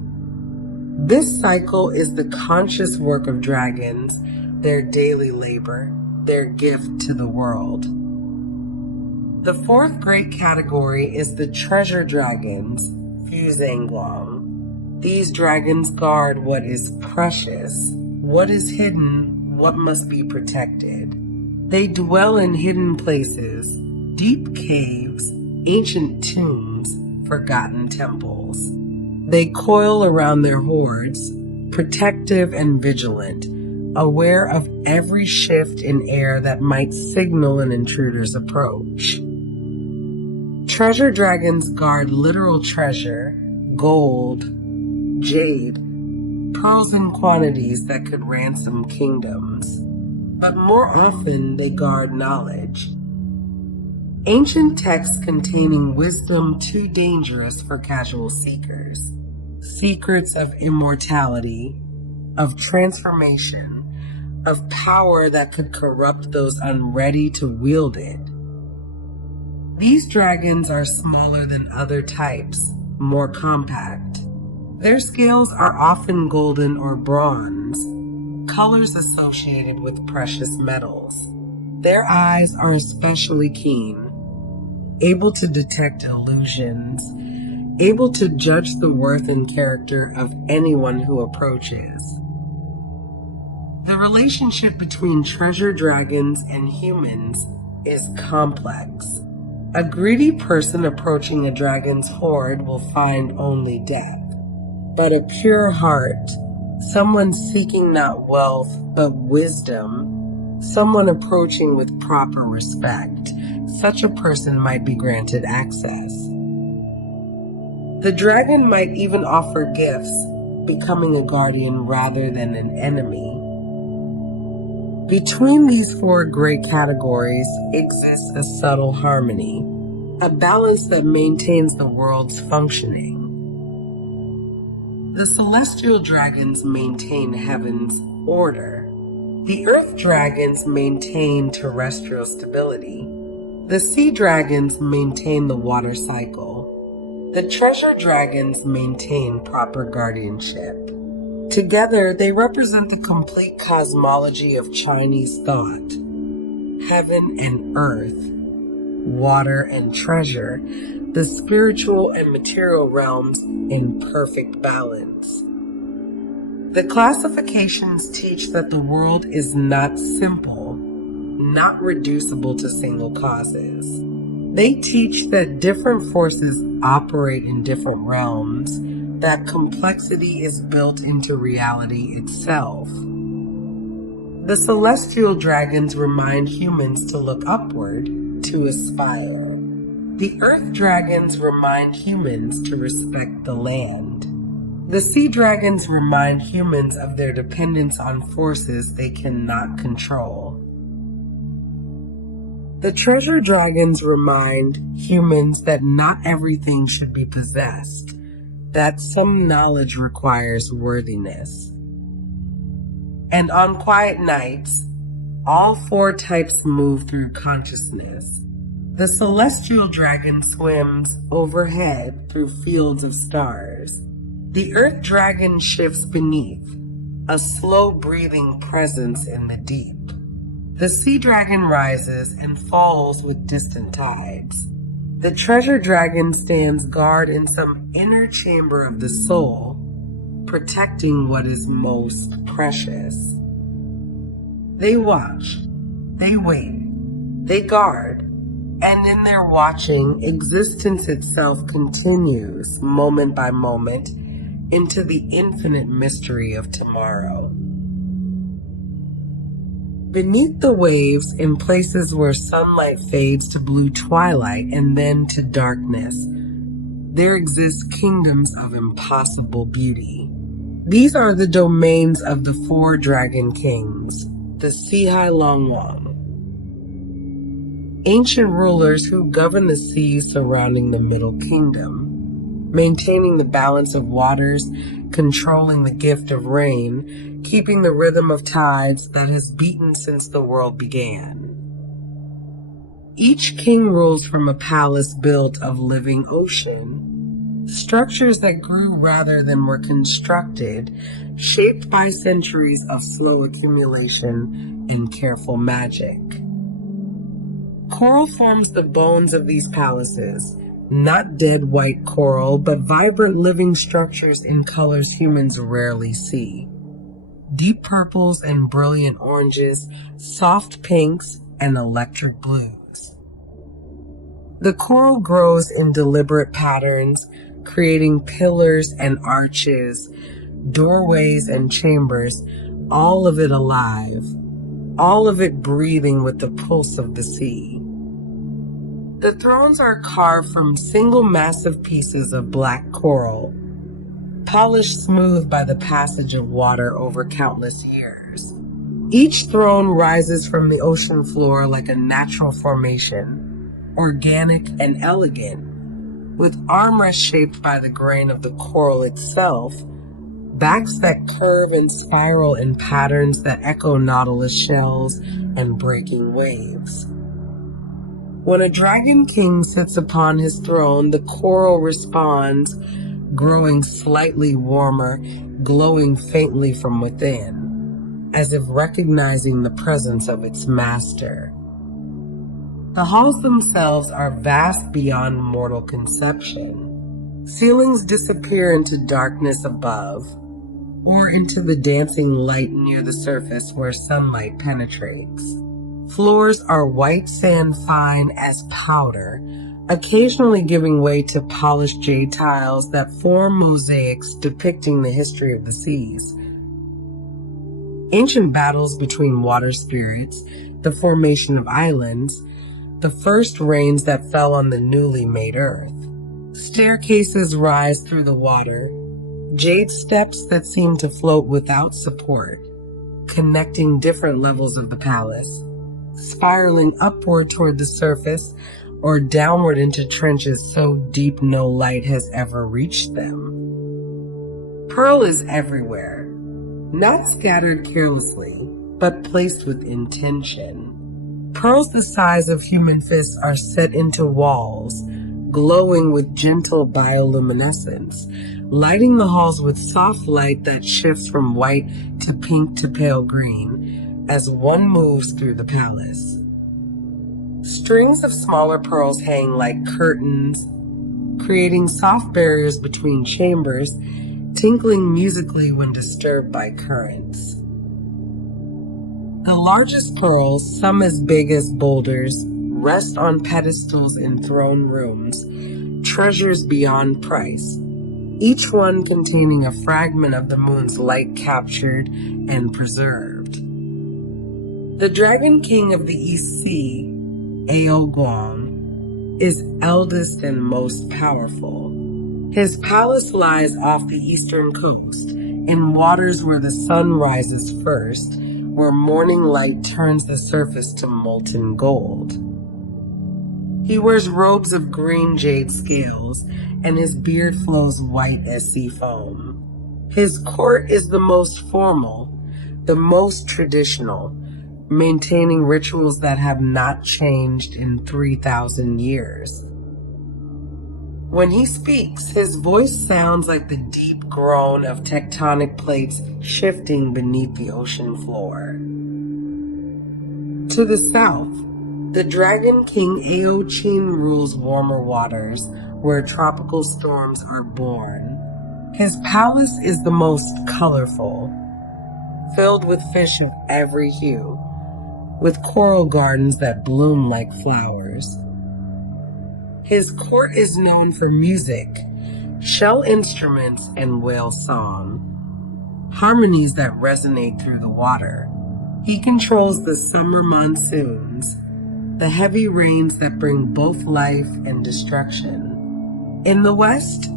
This cycle is the conscious work of dragons, their daily labor. their gift to the world. The fourth great category is the treasure dragons, Fuzanglong. These dragons guard what is precious, what is hidden, what must be protected. They dwell in hidden places, deep caves, ancient tombs, forgotten temples. They coil around their hoards, protective and vigilant, aware of every shift in air that might signal an intruder's approach. Treasure dragons guard literal treasure, gold, jade, pearls in quantities that could ransom kingdoms. But more often, they guard knowledge. Ancient texts containing wisdom too dangerous for casual seekers. Secrets of immortality, of transformation, of power that could corrupt those unready to wield it. These dragons are smaller than other types, more compact. Their scales are often golden or bronze, colors associated with precious metals. Their eyes are especially keen, able to detect illusions, able to judge the worth and character of anyone who approaches. The relationship between treasure dragons and humans is complex. A greedy person approaching a dragon's hoard will find only death. But a pure heart, someone seeking not wealth but wisdom, someone approaching with proper respect, such a person might be granted access. The dragon might even offer gifts, becoming a guardian rather than an enemy. Between these four great categories exists a subtle harmony, a balance that maintains the world's functioning. The celestial dragons maintain heaven's order. The earth dragons maintain terrestrial stability. The sea dragons maintain the water cycle. The treasure dragons maintain proper guardianship. Together, they represent the complete cosmology of Chinese thought. Heaven and earth, water and treasure, the spiritual and material realms in perfect balance. The classifications teach that the world is not simple, not reducible to single causes. They teach that different forces operate in different realms, that complexity is built into reality itself. The celestial dragons remind humans to look upward, to aspire. The earth dragons remind humans to respect the land. The sea dragons remind humans of their dependence on forces they cannot control. The treasure dragons remind humans that not everything should be possessed, that some knowledge requires worthiness. And on quiet nights, all four types move through consciousness. The celestial dragon swims overhead through fields of stars. The earth dragon shifts beneath, a slow-breathing presence in the deep. The sea dragon rises and falls with distant tides. The treasure dragon stands guard in some inner chamber of the soul, protecting what is most precious. They watch, they wait, they guard, and in their watching, existence itself continues, moment by moment, into the infinite mystery of tomorrow. Beneath the waves, in places where sunlight fades to blue twilight and then to darkness, there exist kingdoms of impossible beauty. These are the domains of the four dragon kings, the Sihai Longwang, ancient rulers who govern the seas surrounding the Middle Kingdom, maintaining the balance of waters, controlling the gift of rain, keeping the rhythm of tides that has beaten since the world began. Each king rules from a palace built of living ocean. structures that grew rather than were constructed, shaped by centuries of slow accumulation and careful magic. Coral forms the bones of these palaces, not dead white coral, but vibrant living structures in colors humans rarely see. Deep purples and brilliant oranges, soft pinks and electric blues. The coral grows in deliberate patterns, creating pillars and arches, doorways and chambers, all of it alive, all of it breathing with the pulse of the sea. The thrones are carved from single massive pieces of black coral, polished smooth by the passage of water over countless years. Each throne rises from the ocean floor like a natural formation, organic and elegant, with armrests shaped by the grain of the coral itself, backs that curve and spiral in patterns that echo nautilus shells and breaking waves. When a dragon king sits upon his throne, the coral responds, growing slightly warmer, glowing faintly from within, as if recognizing the presence of its master. The halls themselves are vast beyond mortal conception. Ceilings disappear into darkness above, or into the dancing light near the surface where sunlight penetrates. Floors are white sand fine as powder, occasionally giving way to polished jade tiles that form mosaics depicting the history of the seas. Ancient battles between water spirits, the formation of islands, the first rains that fell on the newly made earth. Staircases rise through the water, jade steps that seem to float without support, connecting different levels of the palace, spiraling upward toward the surface or downward into trenches so deep no light has ever reached them. Pearl is everywhere, not scattered carelessly, but placed with intention. Pearls the size of human fists are set into walls, glowing with gentle bioluminescence, lighting the halls with soft light that shifts from white to pink to pale green as one moves through the palace. Strings of smaller pearls hang like curtains, creating soft barriers between chambers, tinkling musically when disturbed by currents. The largest pearls, some as big as boulders, rest on pedestals in throne rooms, treasures beyond price, each one containing a fragment of the moon's light captured and preserved. The Dragon King of the East Sea, Aoguang, is eldest and most powerful. His palace lies off the eastern coast, in waters where the sun rises first, where morning light turns the surface to molten gold. He wears robes of green jade scales, and his beard flows white as sea foam. His court is the most formal, the most traditional, maintaining rituals that have not changed in 3,000 years. When he speaks, his voice sounds like the deep groan of tectonic plates shifting beneath the ocean floor. To the south, the Dragon King Aochin rules warmer waters, where tropical storms are born. His palace is the most colorful, filled with fish of every hue, with coral gardens that bloom like flowers. His court is known for music, shell instruments, and whale song, harmonies that resonate through the water. He controls the summer monsoons, the heavy rains that bring both life and destruction. In the west,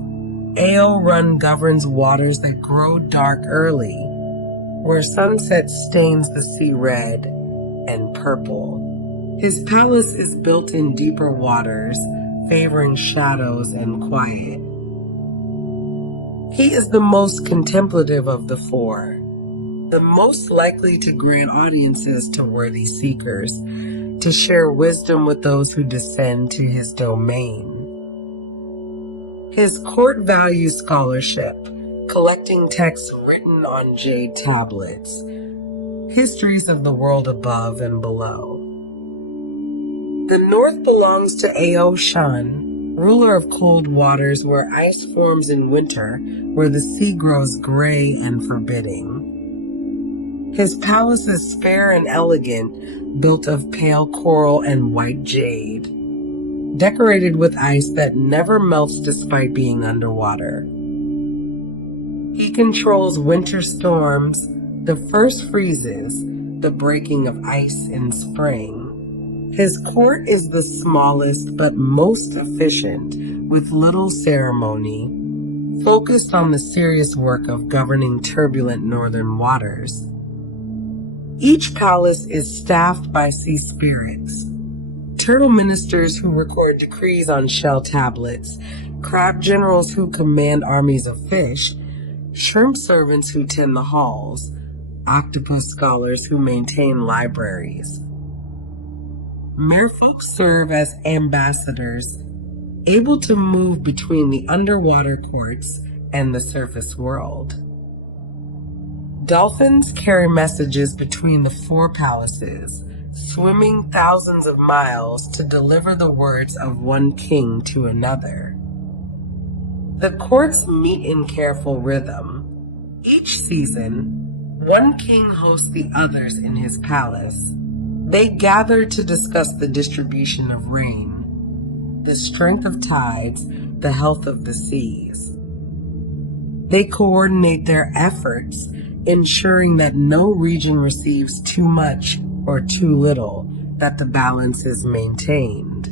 Ao Run governs waters that grow dark early, where sunset stains the sea red and purple. His palace is built in deeper waters, favoring shadows and quiet. He is the most contemplative of the four, the most likely to grant audiences to worthy seekers, to share wisdom with those who descend to his domain. His court values scholarship, collecting texts written on jade tablets, histories of the world above and below. The north belongs to Aoshan, ruler of cold waters where ice forms in winter, where the sea grows gray and forbidding. His palace is fair and elegant, built of pale coral and white jade, decorated with ice that never melts despite being underwater. He controls winter storms, the first freezes, the breaking of ice in spring. His court is the smallest but most efficient, with little ceremony, focused on the serious work of governing turbulent northern waters. Each palace is staffed by sea spirits, turtle ministers who record decrees on shell tablets, crab generals who command armies of fish, shrimp servants who tend the halls, octopus scholars who maintain libraries. Merfolk serve as ambassadors, able to move between the underwater courts and the surface world. Dolphins carry messages between the four palaces, swimming thousands of miles to deliver the words of one king to another. The courts meet in careful rhythm. Each season, one king hosts the others in his palace. They gather to discuss the distribution of rain, the strength of tides, the health of the seas. They coordinate their efforts, ensuring that no region receives too much or too little, that the balance is maintained.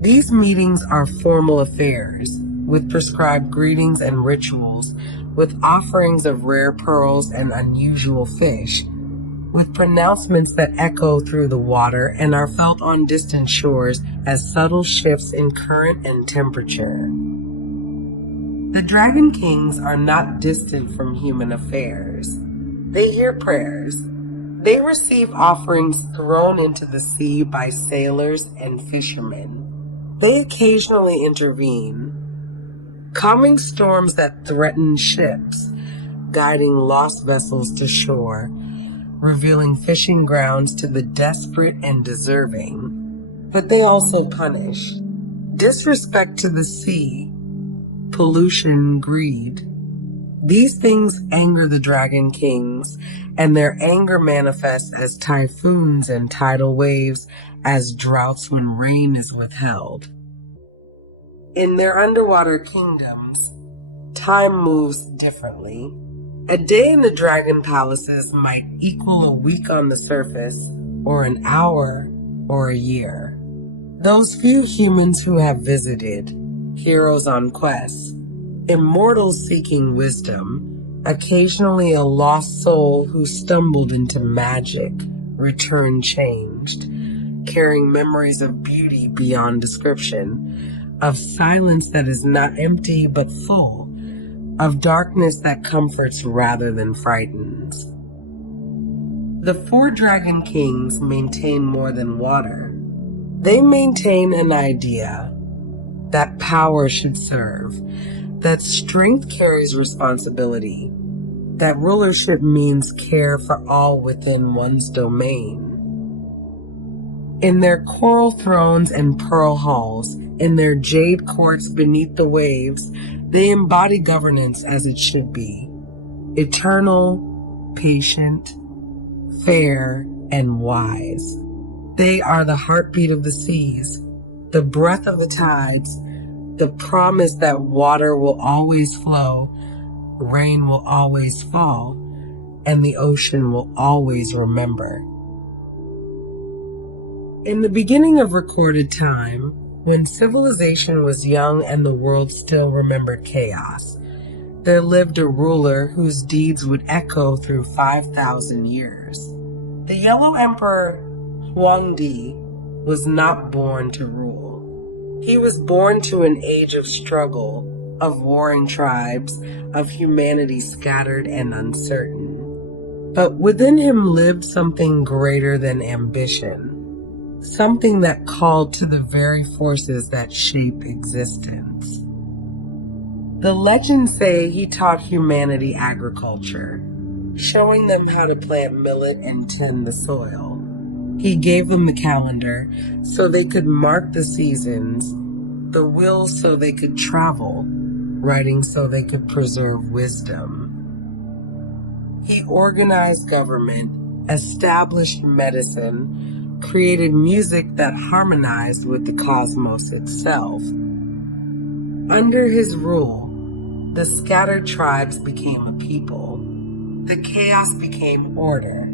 These meetings are formal affairs, with prescribed greetings and rituals, with offerings of rare pearls and unusual fish, with pronouncements that echo through the water and are felt on distant shores as subtle shifts in current and temperature. The Dragon Kings are not distant from human affairs. They hear prayers. They receive offerings thrown into the sea by sailors and fishermen. They occasionally intervene, calming storms that threaten ships, guiding lost vessels to shore, revealing fishing grounds to the desperate and deserving. But they also punish. Disrespect to the sea, pollution, greed. These things anger the Dragon Kings, and their anger manifests as typhoons and tidal waves, as droughts when rain is withheld. In their underwater kingdoms, time moves differently. A day in the dragon palaces might equal a week on the surface, or an hour, or a year. Those few humans who have visited, heroes on quests, immortals seeking wisdom, occasionally a lost soul who stumbled into magic, return changed, carrying memories of beauty beyond description, of silence that is not empty but full, of darkness that comforts rather than frightens. The four Dragon Kings maintain more than water. They maintain an idea that power should serve, that strength carries responsibility, that rulership means care for all within one's domain. In their coral thrones and pearl halls, in their jade courts beneath the waves, they embody governance as it should be. Eternal, patient, fair, and wise. They are the heartbeat of the seas, the breath of the tides, the promise that water will always flow, rain will always fall, and the ocean will always remember. In the beginning of recorded time, when civilization was young and the world still remembered chaos, there lived a ruler whose deeds would echo through 5,000 years. The Yellow Emperor Huangdi was not born to rule. He was born to an age of struggle, of warring tribes, of humanity scattered and uncertain. But within him lived something greater than ambition, something that called to the very forces that shape existence. The legends say he taught humanity agriculture, showing them how to plant millet and tend the soil. He gave them the calendar so they could mark the seasons, the will so they could travel, writing so they could preserve wisdom. He organized government, established medicine, created music that harmonized with the cosmos itself. Under his rule, the scattered tribes became a people. The chaos became order.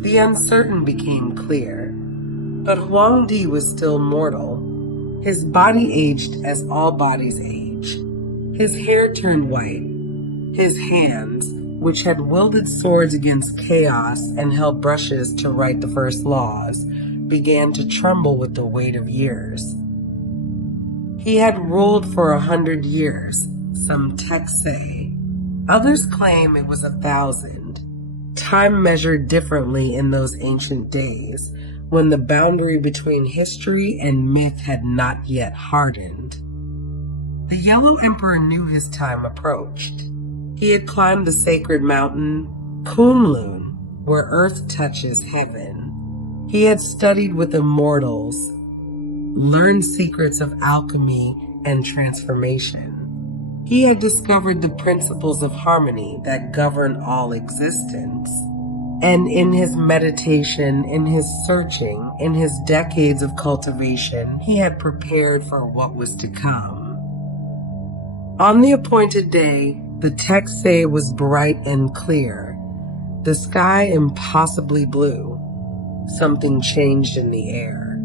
The uncertain became clear. But Huangdi was still mortal. His body aged as all bodies age. His hair turned white. His hands, which had wielded swords against chaos and held brushes to write the first laws, began to tremble with the weight of years. He had ruled for 100 years, some texts say. Others claim it was 1,000. Time measured differently in those ancient days, when the boundary between history and myth had not yet hardened. The Yellow Emperor knew his time approached. He had climbed the sacred mountain, Kunlun, where earth touches heaven. He had studied with immortals, learned secrets of alchemy and transformation. He had discovered the principles of harmony that govern all existence. And in his meditation, in his searching, in his decades of cultivation, he had prepared for what was to come. On the appointed day, the texts say it was bright and clear, the sky impossibly blue. Something changed in the air.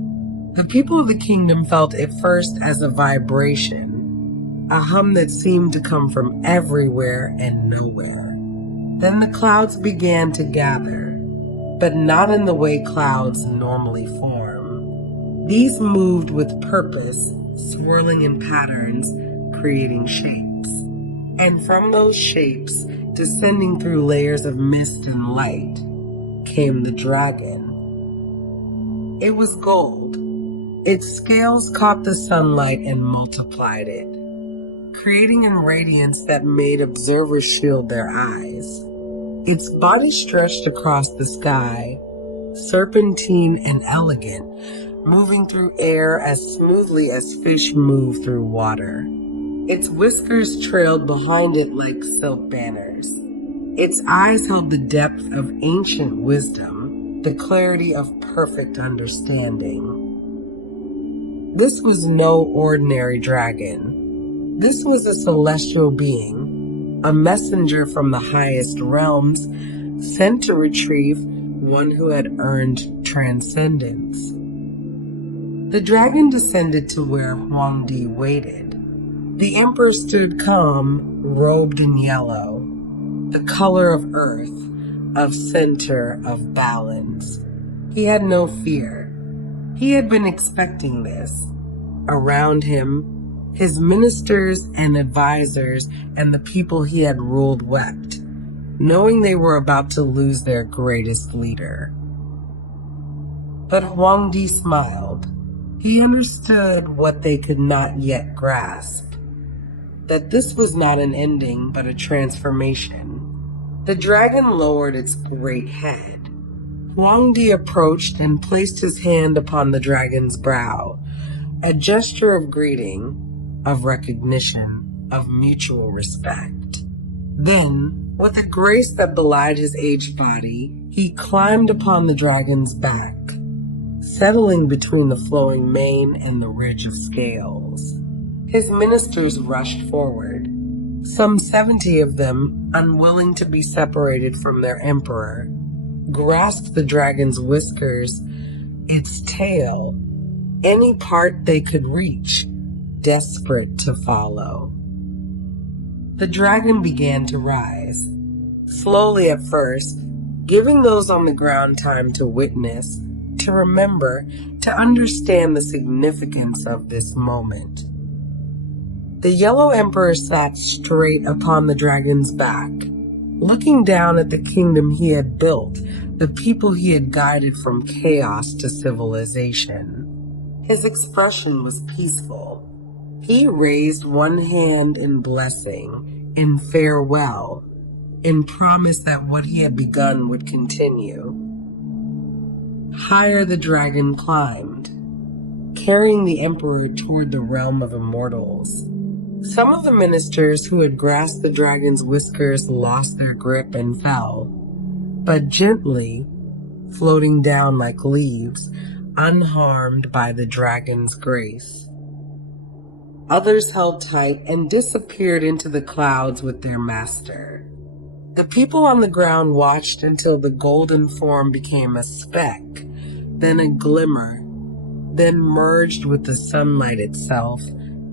The people of the kingdom felt it first as a vibration, a hum that seemed to come from everywhere and nowhere. Then the clouds began to gather, but not in the way clouds normally form. These moved with purpose, swirling in patterns, creating shapes. And from those shapes, descending through layers of mist and light, came the dragon. It was gold. Its scales caught the sunlight and multiplied it, creating a radiance that made observers shield their eyes. Its body stretched across the sky, serpentine and elegant, moving through air as smoothly as fish move through water. Its whiskers trailed behind it like silk banners. Its eyes held the depth of ancient wisdom, the clarity of perfect understanding. This was no ordinary dragon. This was a celestial being, a messenger from the highest realms, sent to retrieve one who had earned transcendence. The dragon descended to where Huangdi waited. The emperor stood calm, robed in yellow, the color of earth, of center, of balance. He had no fear. He had been expecting this. Around him, his ministers and advisors and the people he had ruled wept, knowing they were about to lose their greatest leader. But Huangdi smiled. He understood what they could not yet grasp, that this was not an ending but a transformation. The dragon lowered its great head. Huangdi approached and placed his hand upon the dragon's brow, a gesture of greeting, of recognition, of mutual respect. Then, with a grace that belied his aged body, he climbed upon the dragon's back, settling between the flowing mane and the ridge of scales. His ministers rushed forward, some 70 of them, unwilling to be separated from their emperor, grasped the dragon's whiskers, its tail, any part they could reach, desperate to follow. The dragon began to rise, slowly at first, giving those on the ground time to witness, to remember, to understand the significance of this moment. The Yellow Emperor sat straight upon the dragon's back, looking down at the kingdom he had built, the people he had guided from chaos to civilization. His expression was peaceful. He raised one hand in blessing, in farewell, in promise that what he had begun would continue. Higher the dragon climbed, carrying the emperor toward the realm of immortals. Some of the ministers who had grasped the dragon's whiskers lost their grip and fell, but gently, floating down like leaves, unharmed by the dragon's grace. Others held tight and disappeared into the clouds with their master. The people on the ground watched until the golden form became a speck, then a glimmer, then merged with the sunlight itself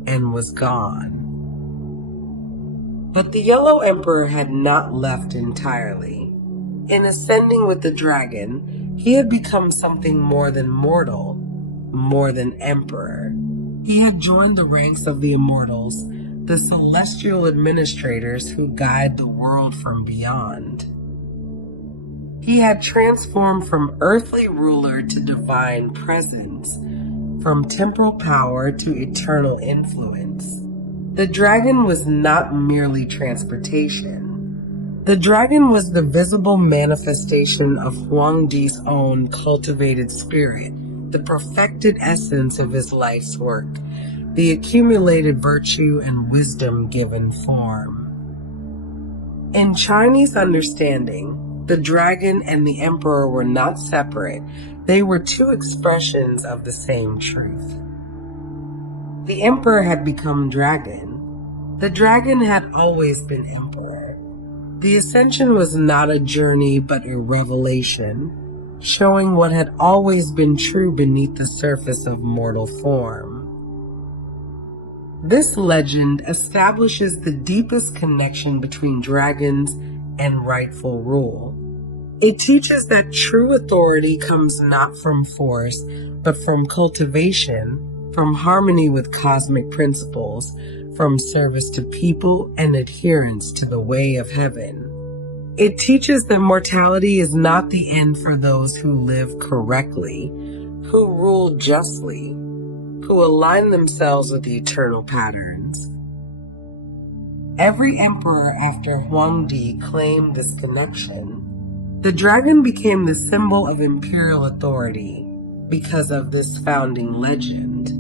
and was gone. But the Yellow Emperor had not left entirely. In ascending with the dragon, he had become something more than mortal, more than emperor. He had joined the ranks of the immortals, the celestial administrators who guide the world from beyond. He had transformed from earthly ruler to divine presence, from temporal power to eternal influence. The dragon was not merely transportation. The dragon was the visible manifestation of Huangdi's own cultivated spirit, the perfected essence of his life's work, the accumulated virtue and wisdom given form. In Chinese understanding, the dragon and the emperor were not separate. They were two expressions of the same truth. The emperor had become dragon. The dragon had always been emperor. The ascension was not a journey but a revelation, showing what had always been true beneath the surface of mortal form. This legend establishes the deepest connection between dragons and rightful rule. It teaches that true authority comes not from force, but from cultivation, from harmony with cosmic principles, from service to people and adherence to the way of heaven. It teaches that mortality is not the end for those who live correctly, who rule justly, who align themselves with the eternal patterns. Every emperor after Huangdi claimed this connection. The dragon became the symbol of imperial authority because of this founding legend.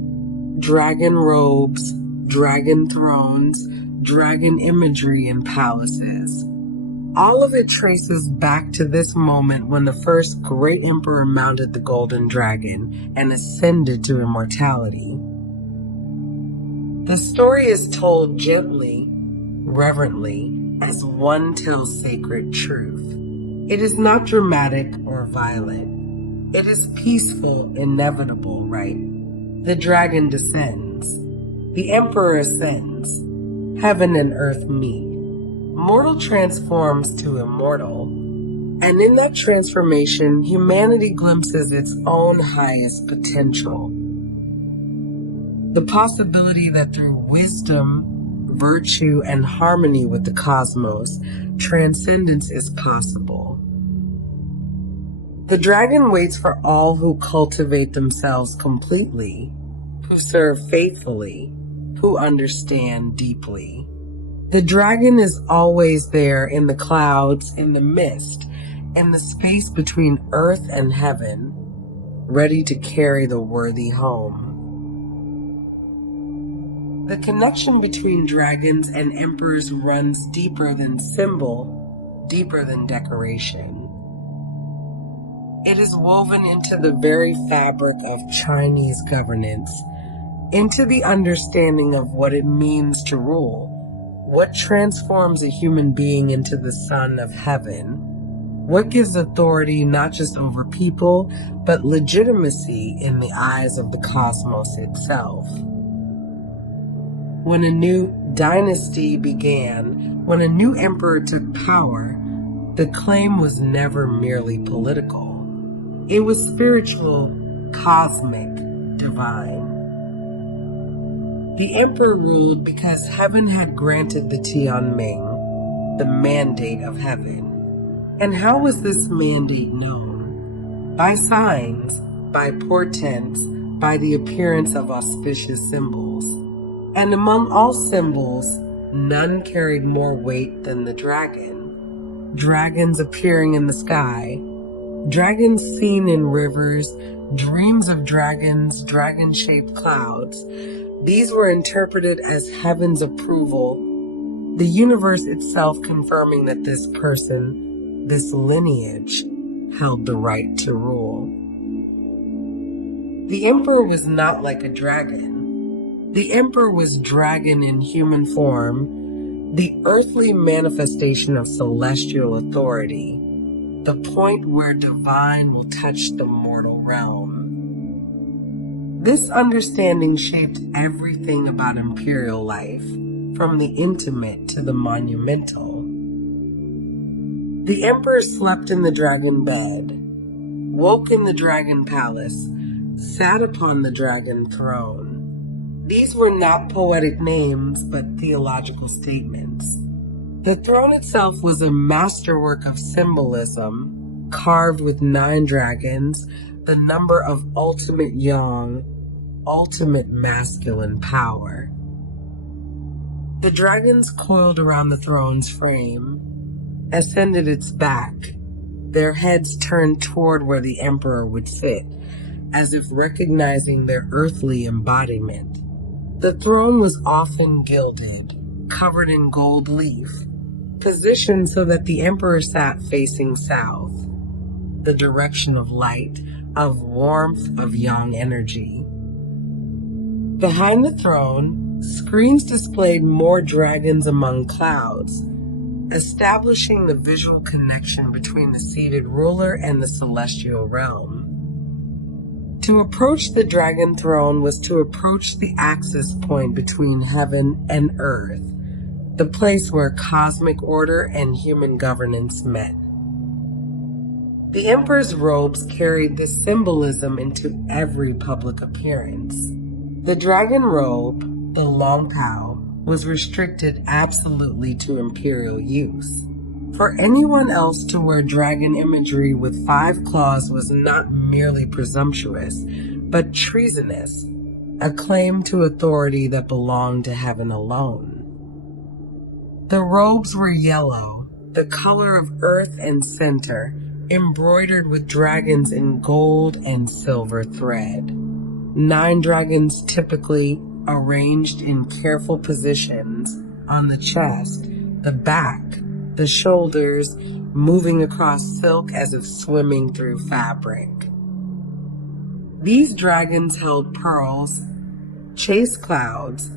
Dragon robes, dragon thrones, dragon imagery in palaces. All of it traces back to this moment when the first great emperor mounted the golden dragon and ascended to immortality. The story is told gently, reverently, as one tells sacred truth. It is not dramatic or violent. It is peaceful, inevitable, right? The dragon descends. The emperor ascends. Heaven and earth meet. Mortal transforms to immortal. And in that transformation, humanity glimpses its own highest potential. The possibility that through wisdom, virtue, and harmony with the cosmos, transcendence is possible. The dragon waits for all who cultivate themselves completely, who serve faithfully, who understand deeply. The dragon is always there in the clouds, in the mist, in the space between earth and heaven, ready to carry the worthy home. The connection between dragons and emperors runs deeper than symbol, deeper than decoration. It is woven into the very fabric of Chinese governance, into the understanding of what it means to rule, what transforms a human being into the son of heaven, what gives authority not just over people, but legitimacy in the eyes of the cosmos itself. When a new dynasty began, when a new emperor took power, the claim was never merely political. It was spiritual, cosmic, divine. The emperor ruled because heaven had granted the Tianming, the mandate of heaven. And how was this mandate known? By signs, by portents, by the appearance of auspicious symbols. And among all symbols, none carried more weight than the dragon. Dragons appearing in the sky, dragons seen in rivers, dreams of dragons, dragon-shaped clouds. These were interpreted as heaven's approval, the universe itself confirming that this person, this lineage, held the right to rule. The emperor was not like a dragon. The emperor was dragon in human form, the earthly manifestation of celestial authority, the point where divine will touch the mortal realm. This understanding shaped everything about imperial life, from the intimate to the monumental. The emperor slept in the dragon bed, woke in the dragon palace, sat upon the dragon throne. These were not poetic names, but theological statements. The throne itself was a masterwork of symbolism, carved with 9 dragons, the number of ultimate yang, ultimate masculine power. The dragons coiled around the throne's frame, ascended its back, their heads turned toward where the emperor would sit, as if recognizing their earthly embodiment. The throne was often gilded, covered in gold leaf, positioned so that the emperor sat facing south, the direction of light, of warmth, of yang energy. Behind the throne, screens displayed more dragons among clouds, establishing the visual connection between the seated ruler and the celestial realm. To approach the dragon throne was to approach the axis point between heaven and earth, the place where cosmic order and human governance met. The emperor's robes carried this symbolism into every public appearance. The dragon robe, the long pao, was restricted absolutely to imperial use. For anyone else to wear dragon imagery with 5 claws was not merely presumptuous, but treasonous, a claim to authority that belonged to heaven alone. The robes were yellow, the color of earth and center, embroidered with dragons in gold and silver thread. 9 dragons typically arranged in careful positions on the chest, the back, the shoulders, moving across silk as if swimming through fabric. These dragons held pearls, chased clouds,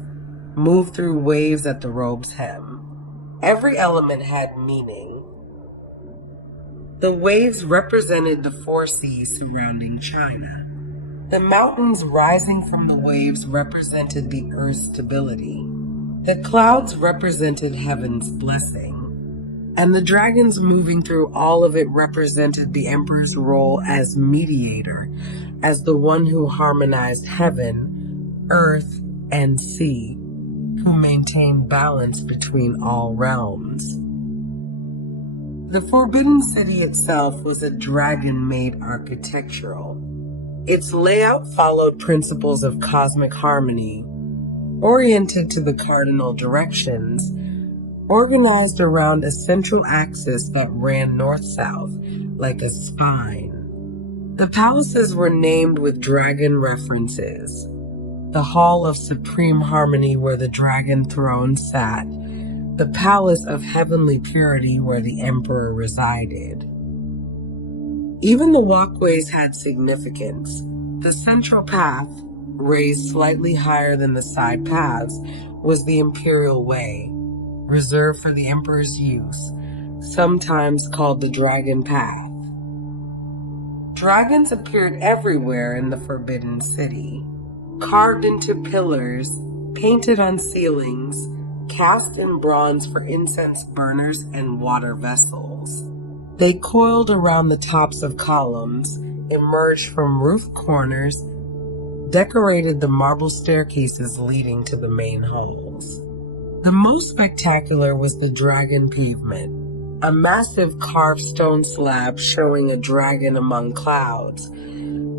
moved through waves at the robe's hem. Every element had meaning. The waves represented the 4 seas surrounding China. The mountains rising from the waves represented the earth's stability. The clouds represented heaven's blessing. And the dragons moving through all of it represented the emperor's role as mediator, as the one who harmonized heaven, earth, and sea, who maintained balance between all realms. The Forbidden City itself was a dragon-made architectural. Its layout followed principles of cosmic harmony, oriented to the cardinal directions, organized around a central axis that ran north-south like a spine. The palaces were named with dragon references. The Hall of Supreme Harmony where the dragon throne sat, the Palace of Heavenly Purity where the emperor resided. Even the walkways had significance. The central path, raised slightly higher than the side paths, was the imperial way, reserved for the emperor's use, sometimes called the dragon path. Dragons appeared everywhere in the Forbidden City, carved into pillars, painted on ceilings, cast in bronze for incense burners and water vessels. They coiled around the tops of columns, emerged from roof corners, decorated the marble staircases leading to the main halls. The most spectacular was the dragon pavement, a massive carved stone slab showing a dragon among clouds,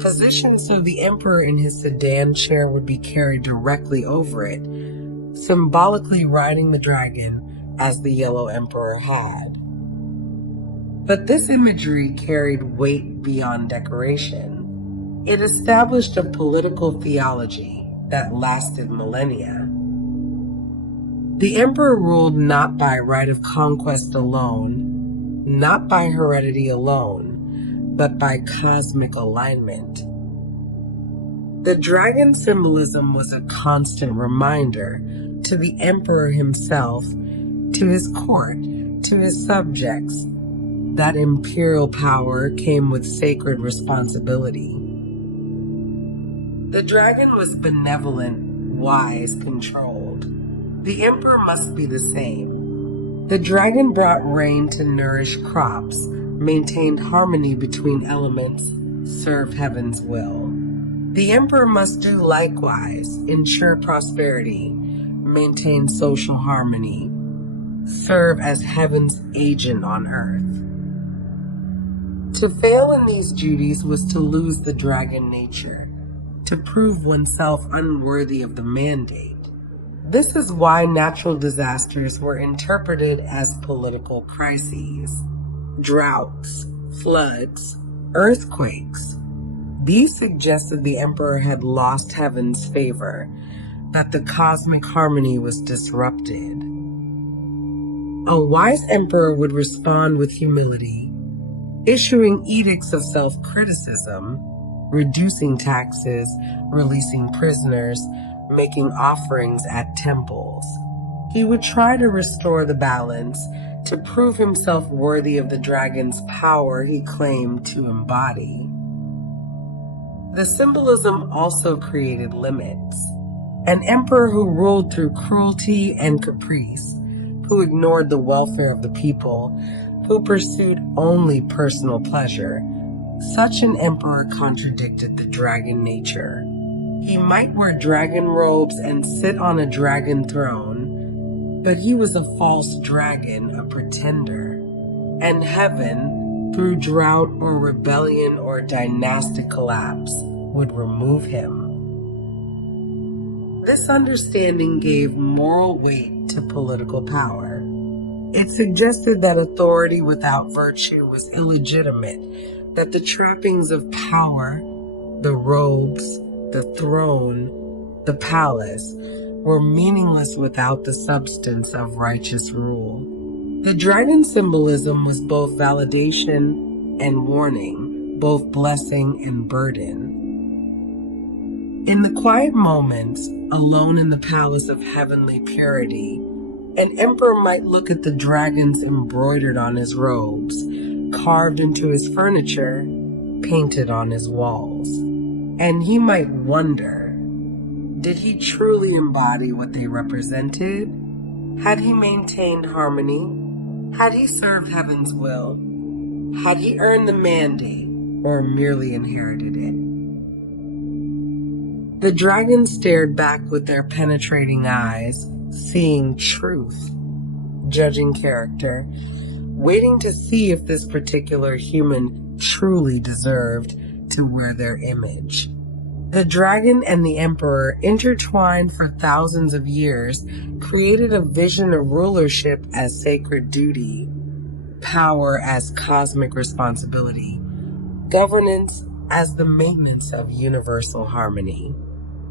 positioned so the emperor in his sedan chair would be carried directly over it, symbolically riding the dragon as the Yellow Emperor had. But this imagery carried weight beyond decoration. It established a political theology that lasted millennia. The emperor ruled not by right of conquest alone, not by heredity alone, but by cosmic alignment. The dragon symbolism was a constant reminder to the emperor himself, to his court, to his subjects, that imperial power came with sacred responsibility. The dragon was benevolent, wise, controlled. The emperor must be the same. The dragon brought rain to nourish crops, maintained harmony between elements, served heaven's will. The emperor must do likewise, ensure prosperity, maintain social harmony, serve as heaven's agent on earth. To fail in these duties was to lose the dragon nature, to prove oneself unworthy of the mandate. This is why natural disasters were interpreted as political crises. Droughts, floods, earthquakes. These suggested the emperor had lost heaven's favor, that the cosmic harmony was disrupted. A wise emperor would respond with humility, issuing edicts of self-criticism, reducing taxes, releasing prisoners, making offerings at temples. He would try to restore the balance, to prove himself worthy of the dragon's power he claimed to embody. The symbolism also created limits. An emperor who ruled through cruelty and caprice, who ignored the welfare of the people, who pursued only personal pleasure. Such an emperor contradicted the dragon nature. He might wear dragon robes and sit on a dragon throne, but he was a false dragon, a pretender. And heaven, through drought or rebellion or dynastic collapse, would remove him. This understanding gave moral weight to political power. It suggested that authority without virtue was illegitimate, that the trappings of power, the robes, the throne, the palace, were meaningless without the substance of righteous rule. The dragon symbolism was both validation and warning, both blessing and burden. In the quiet moments, alone in the palace of heavenly purity, an emperor might look at the dragons embroidered on his robes, carved into his furniture, painted on his walls. And he might wonder, did he truly embody what they represented? Had he maintained harmony? Had he served heaven's will? Had he earned the mandate or merely inherited it? The dragons stared back with their penetrating eyes, seeing truth, judging character, waiting to see if this particular human truly deserved to wear their image. The dragon and the emperor, intertwined for thousands of years, created a vision of rulership as sacred duty, power as cosmic responsibility, governance as the maintenance of universal harmony.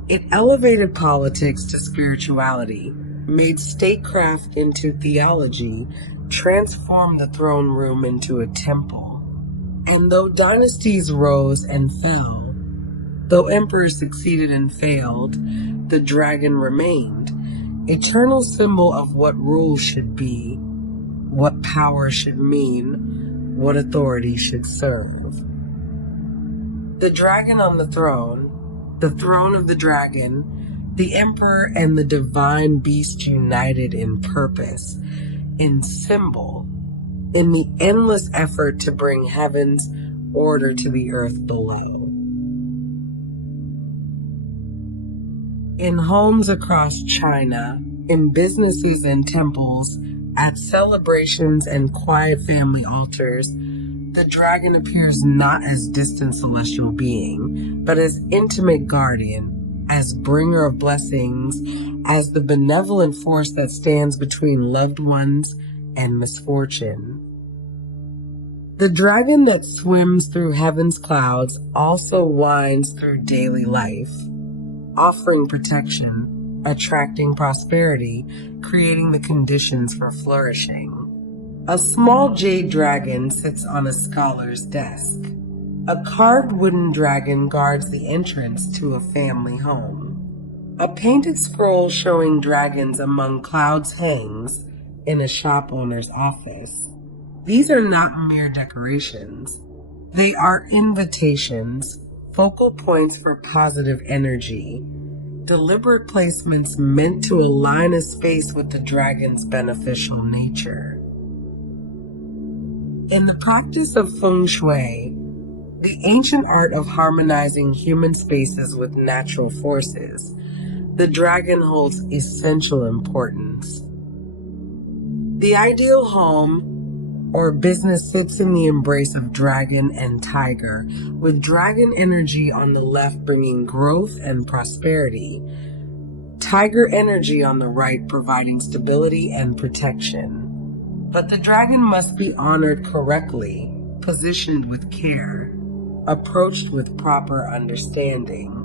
It elevated politics to spirituality, made statecraft into theology, transformed the throne room into a temple. And though dynasties rose and fell, though emperors succeeded and failed, the dragon remained, eternal symbol of what rule should be, what power should mean, what authority should serve. The dragon on the throne of the dragon, the emperor and the divine beast united in purpose, in symbol, in the endless effort to bring heaven's order to the earth below. In homes across China, in businesses and temples, at celebrations and quiet family altars, the dragon appears not as distant celestial being, but as intimate guardian, as bringer of blessings, as the benevolent force that stands between loved ones and misfortune. The dragon that swims through heaven's clouds also winds through daily life, offering protection, attracting prosperity, creating the conditions for flourishing. A small jade dragon sits on a scholar's desk. A carved wooden dragon guards the entrance to a family home. A painted scroll showing dragons among clouds hangs in a shop owner's office. These are not mere decorations. They are invitations, focal points for positive energy, deliberate placements meant to align a space with the dragon's beneficial nature. In the practice of feng shui, the ancient art of harmonizing human spaces with natural forces, the dragon holds essential importance. The ideal home or business sits in the embrace of dragon and tiger, with dragon energy on the left bringing growth and prosperity, tiger energy on the right providing stability and protection. But the dragon must be honored correctly, positioned with care, approached with proper understanding.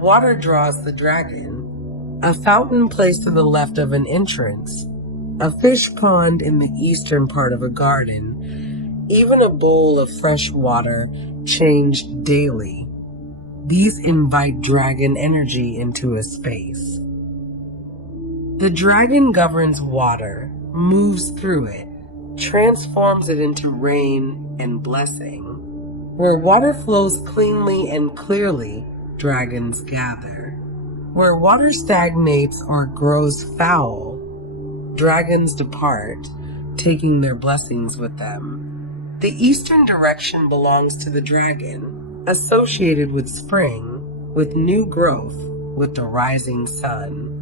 Water draws the dragon. A fountain placed to the left of an entrance, a fish pond in the eastern part of a garden, even a bowl of fresh water changed daily. These invite dragon energy into a space. The dragon governs water, moves through it, transforms it into rain and blessing. Where water flows cleanly and clearly, dragons gather. Where water stagnates or grows foul, dragons depart, taking their blessings with them. The eastern direction belongs to the dragon, associated with spring, with new growth, with the rising sun.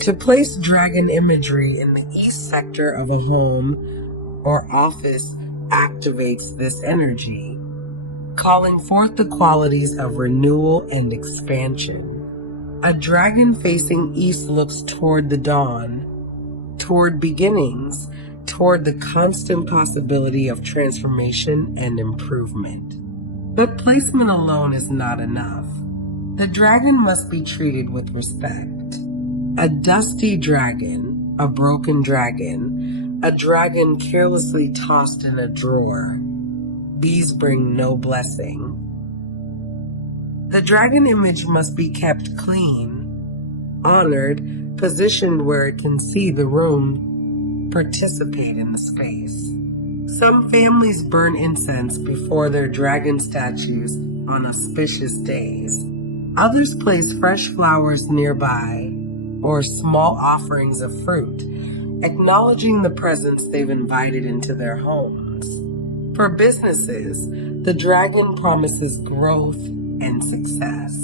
To place dragon imagery in the east sector of a home or office activates this energy, calling forth the qualities of renewal and expansion. A dragon facing east looks toward the dawn, toward beginnings, toward the constant possibility of transformation and improvement. But placement alone is not enough. The dragon must be treated with respect. A dusty dragon, a broken dragon, a dragon carelessly tossed in a drawer. These bring no blessing. The dragon image must be kept clean, honored, positioned where it can see the room, participate in the space. Some families burn incense before their dragon statues on auspicious days. Others place fresh flowers nearby or small offerings of fruit, acknowledging the presence they've invited into their homes. For businesses, the dragon promises growth and success.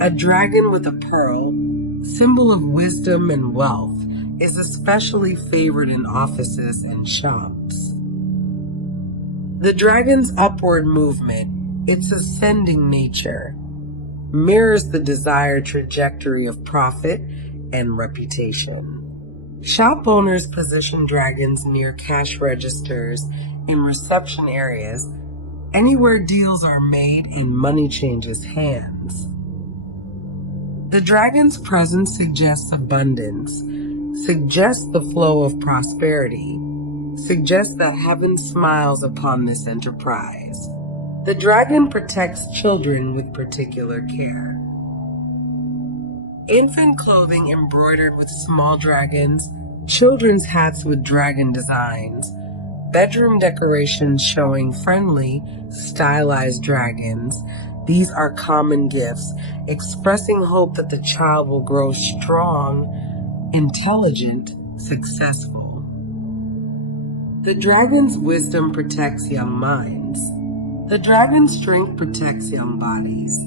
A dragon with a pearl, symbol of wisdom and wealth, is especially favored in offices and shops. The dragon's upward movement, its ascending nature, mirrors the desired trajectory of profit and reputation. Shop owners position dragons near cash registers, in reception areas, anywhere deals are made and money changes hands. The dragon's presence suggests abundance, suggests the flow of prosperity, suggests that heaven smiles upon this enterprise. The dragon protects children with particular care. Infant clothing embroidered with small dragons, children's hats with dragon designs, bedroom decorations showing friendly, stylized dragons. These are common gifts, expressing hope that the child will grow strong, intelligent, successful. The dragon's wisdom protects young minds. The dragon's strength protects young bodies.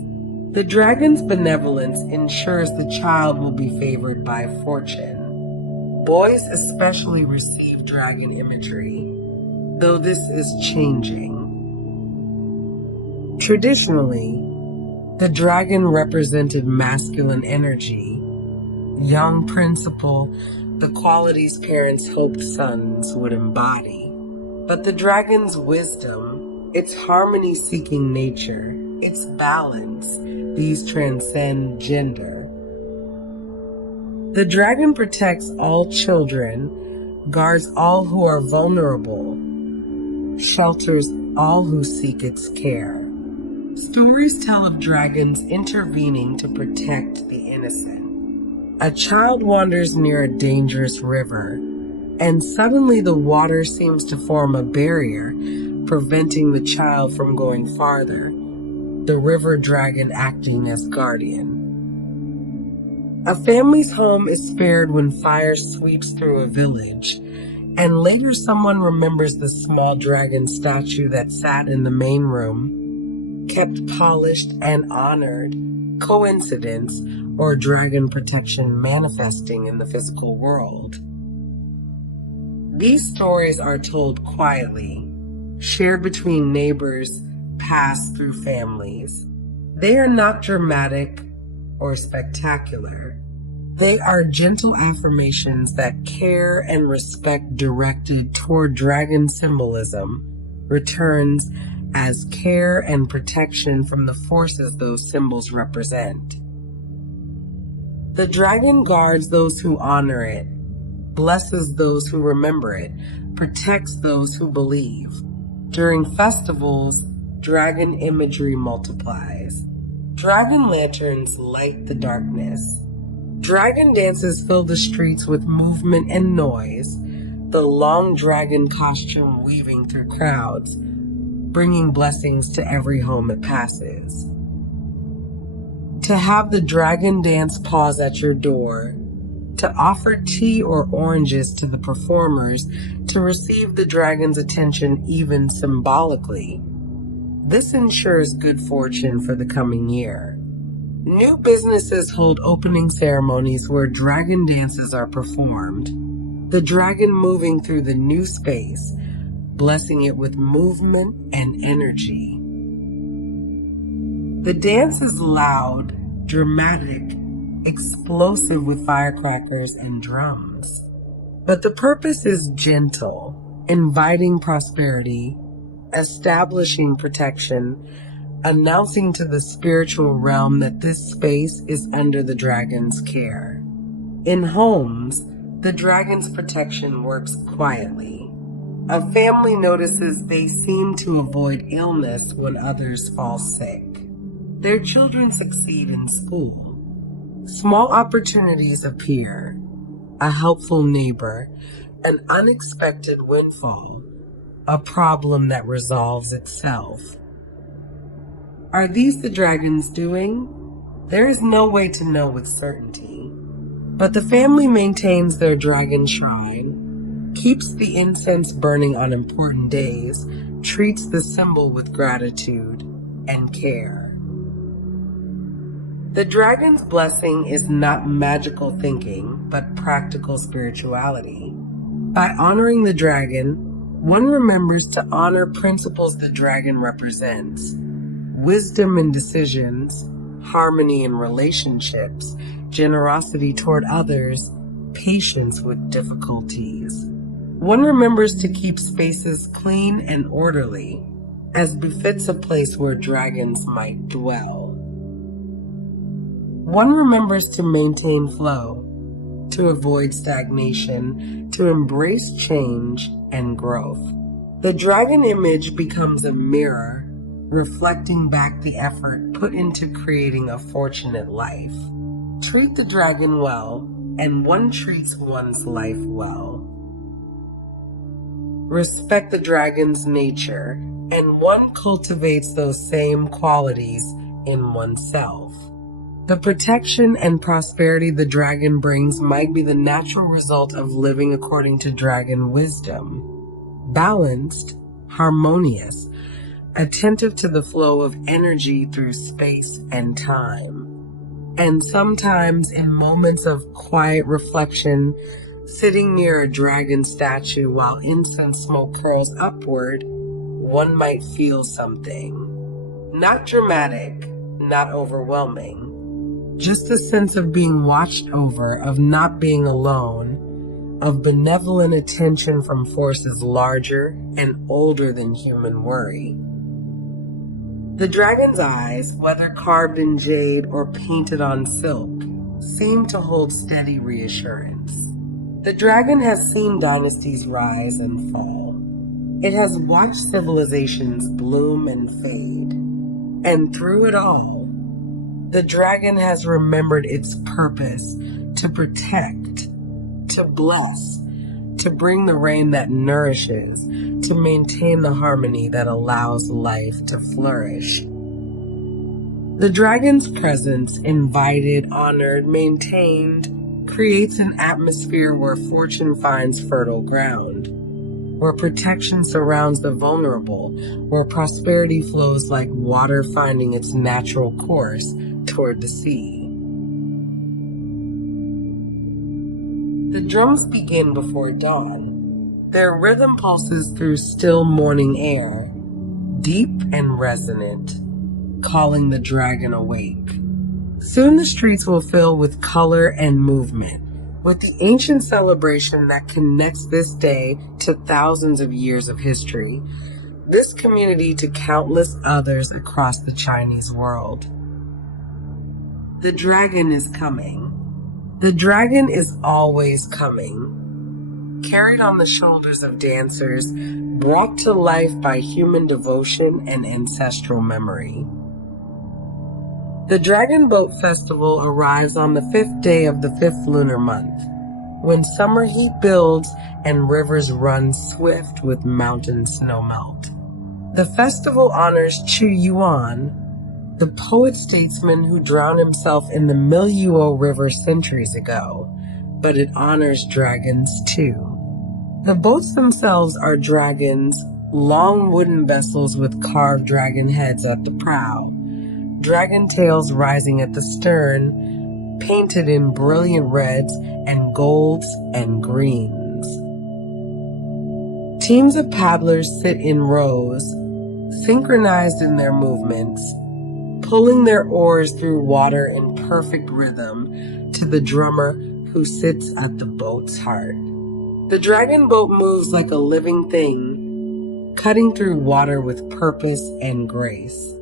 The dragon's benevolence ensures the child will be favored by fortune. Boys especially receive dragon imagery, though this is changing. Traditionally, The dragon represented masculine energy, young principle, the qualities parents hoped sons would embody. But the dragon's wisdom, its harmony-seeking nature, its balance, these transcend gender. The dragon protects all children, guards all who are vulnerable, shelters all who seek its care. Stories tell of dragons intervening to protect the innocent. A child wanders near a dangerous river, and suddenly the water seems to form a barrier, preventing the child from going farther, the river dragon acting as guardian. A family's home is spared when fire sweeps through a village, and later someone remembers the small dragon statue that sat in the main room, kept polished and honored. Coincidence or dragon protection manifesting in the physical world? These stories are told quietly, shared between neighbors, passed through families. They are not dramatic or spectacular. They are gentle affirmations that care and respect directed toward dragon symbolism returns as care and protection from the forces those symbols represent. The dragon guards those who honor it, blesses those who remember it, protects those who believe. During festivals, dragon imagery multiplies. Dragon lanterns light the darkness. Dragon dances fill the streets with movement and noise, the long dragon costume weaving through crowds, bringing blessings to every home it passes. To have the dragon dance pause at your door, to offer tea or oranges to the performers, to receive the dragon's attention even symbolically. This ensures good fortune for the coming year. New businesses hold opening ceremonies where dragon dances are performed, the dragon moving through the new space, blessing it with movement and energy. The dance is loud, dramatic, explosive with firecrackers and drums. But the purpose is gentle, inviting prosperity, establishing protection, announcing to the spiritual realm that this space is under the dragon's care. In homes, the dragon's protection works quietly. A family notices they seem to avoid illness when others fall sick. Their children succeed in school. Small opportunities appear, a helpful neighbor, an unexpected windfall, a problem that resolves itself. Are these the dragon's doing? There is no way to know with certainty. But the family maintains their dragon shrine, keeps the incense burning on important days, treats the symbol with gratitude and care. The dragon's blessing is not magical thinking, but practical spirituality. By honoring the dragon, one remembers to honor principles the dragon represents: wisdom in decisions, harmony in relationships, generosity toward others, patience with difficulties. One remembers to keep spaces clean and orderly, as befits a place where dragons might dwell. One remembers to maintain flow, to avoid stagnation, to embrace change and growth. The dragon image becomes a mirror, reflecting back the effort put into creating a fortunate life. Treat the dragon well, and one treats one's life well. Respect the dragon's nature, and one cultivates those same qualities in oneself. The protection and prosperity the dragon brings might be the natural result of living according to dragon wisdom. Balanced, harmonious, attentive to the flow of energy through space and time. And sometimes in moments of quiet reflection, sitting near a dragon statue while incense smoke curls upward, one might feel something. Not dramatic, not overwhelming. Just a sense of being watched over, of not being alone, of benevolent attention from forces larger and older than human worry. The dragon's eyes, whether carved in jade or painted on silk, seem to hold steady reassurance. The dragon has seen dynasties rise and fall. It has watched civilizations bloom and fade. And through it all, the dragon has remembered its purpose to protect, to bless, to bring the rain that nourishes, to maintain the harmony that allows life to flourish. The dragon's presence, invited, honored, maintained, creates an atmosphere where fortune finds fertile ground, where protection surrounds the vulnerable, where prosperity flows like water finding its natural course toward the sea. The drums begin before dawn. Their rhythm pulses through still morning air, deep and resonant, calling the dragon awake. Soon the streets will fill with color and movement, with the ancient celebration that connects this day to thousands of years of history, this community to countless others across the Chinese world. The dragon is coming. The dragon is always coming, carried on the shoulders of dancers, brought to life by human devotion and ancestral memory. The Dragon Boat Festival arrives on the 5th day of the 5th lunar month, when summer heat builds and rivers run swift with mountain snowmelt. The festival honors Chu Yuan, the poet-statesman who drowned himself in the Miluo River centuries ago, but it honors dragons too. The boats themselves are dragons, long wooden vessels with carved dragon heads at the prow, dragon tails rising at the stern, painted in brilliant reds and golds and greens. Teams of paddlers sit in rows, synchronized in their movements, pulling their oars through water in perfect rhythm to the drummer who sits at the boat's heart. The dragon boat moves like a living thing, cutting through water with purpose and grace.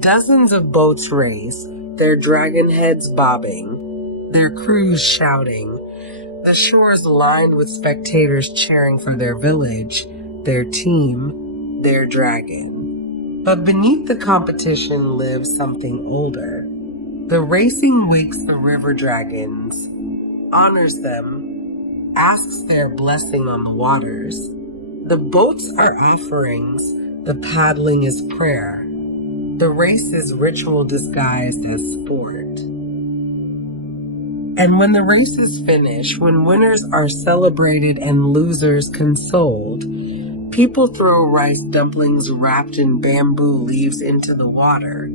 Dozens of boats race, their dragon heads bobbing, their crews shouting, the shores lined with spectators cheering for their village, their team, their dragon. But beneath the competition lives something older. The racing wakes the river dragons, honors them, asks their blessing on the waters. The boats are offerings, the paddling is prayer. The race is ritual disguised as sport. And when the race is finished, when winners are celebrated and losers consoled, people throw rice dumplings wrapped in bamboo leaves into the water.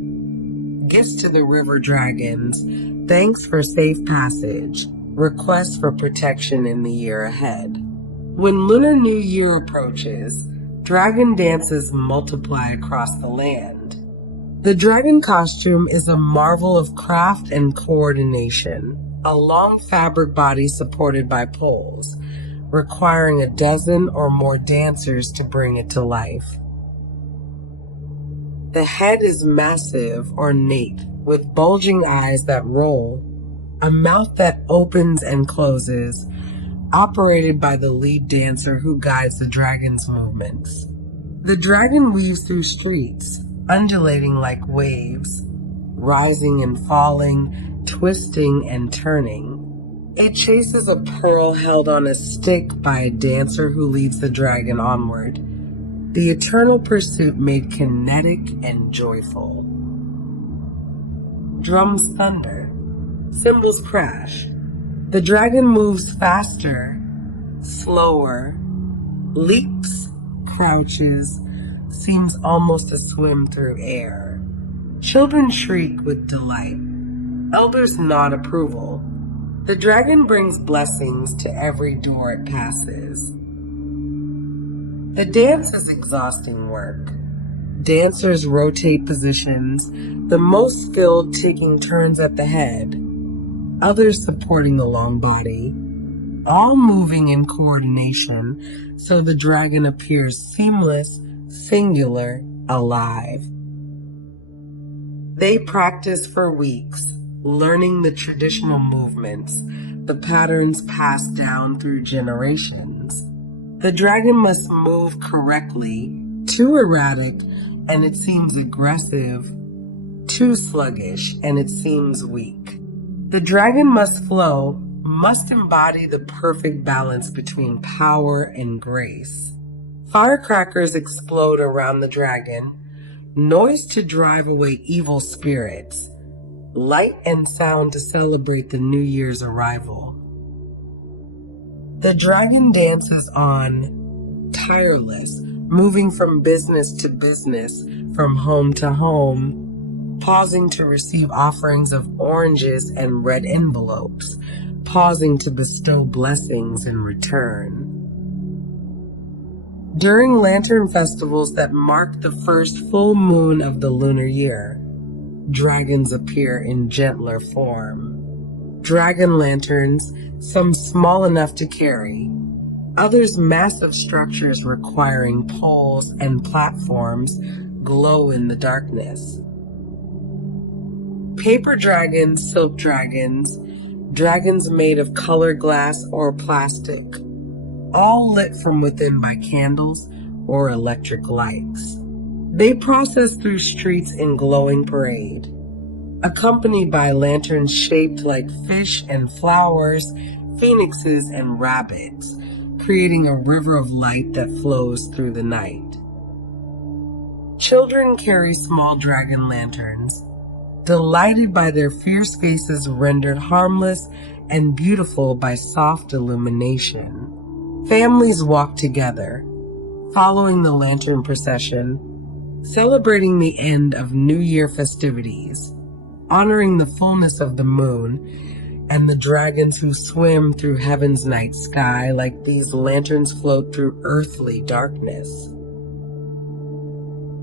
Gifts to the river dragons, thanks for safe passage, requests for protection in the year ahead. When Lunar New Year approaches, dragon dances multiply across the land. The dragon costume is a marvel of craft and coordination, a long fabric body supported by poles, requiring a dozen or more dancers to bring it to life. The head is massive, ornate, with bulging eyes that roll, a mouth that opens and closes, operated by the lead dancer who guides the dragon's movements. The dragon weaves through streets, undulating like waves, rising and falling, twisting and turning. It chases a pearl held on a stick by a dancer who leads the dragon onward. The eternal pursuit made kinetic and joyful. Drums thunder. Cymbals crash. The dragon moves faster, slower, leaps, crouches, seems almost to swim through air. Children shriek with delight. Elders nod approval. The dragon brings blessings to every door it passes. The dance is exhausting work. Dancers rotate positions, the most skilled taking turns at the head, others supporting the long body, all moving in coordination so the dragon appears seamless, singular, alive. They practice for weeks, learning the traditional movements, the patterns passed down through generations. The dragon must move correctly, too erratic, and it seems aggressive, too sluggish, and it seems weak. The dragon must flow, must embody the perfect balance between power and grace. Firecrackers explode around the dragon, noise to drive away evil spirits, light and sound to celebrate the New Year's arrival. The dragon dances on, tireless, moving from business to business, from home to home, pausing to receive offerings of oranges and red envelopes, pausing to bestow blessings in return. During lantern festivals that mark the first full moon of the lunar year, dragons appear in gentler form. Dragon lanterns, some small enough to carry, others massive structures requiring poles and platforms, glow in the darkness. Paper dragons, silk dragons, dragons made of colored glass or plastic, all lit from within by candles or electric lights. They process through streets in glowing parade, accompanied by lanterns shaped like fish and flowers, phoenixes and rabbits, creating a river of light that flows through the night. Children carry small dragon lanterns, delighted by their fierce faces rendered harmless and beautiful by soft illumination. Families walk together, following the lantern procession, celebrating the end of New Year festivities, honoring the fullness of the moon and the dragons who swim through heaven's night sky like these lanterns float through earthly darkness.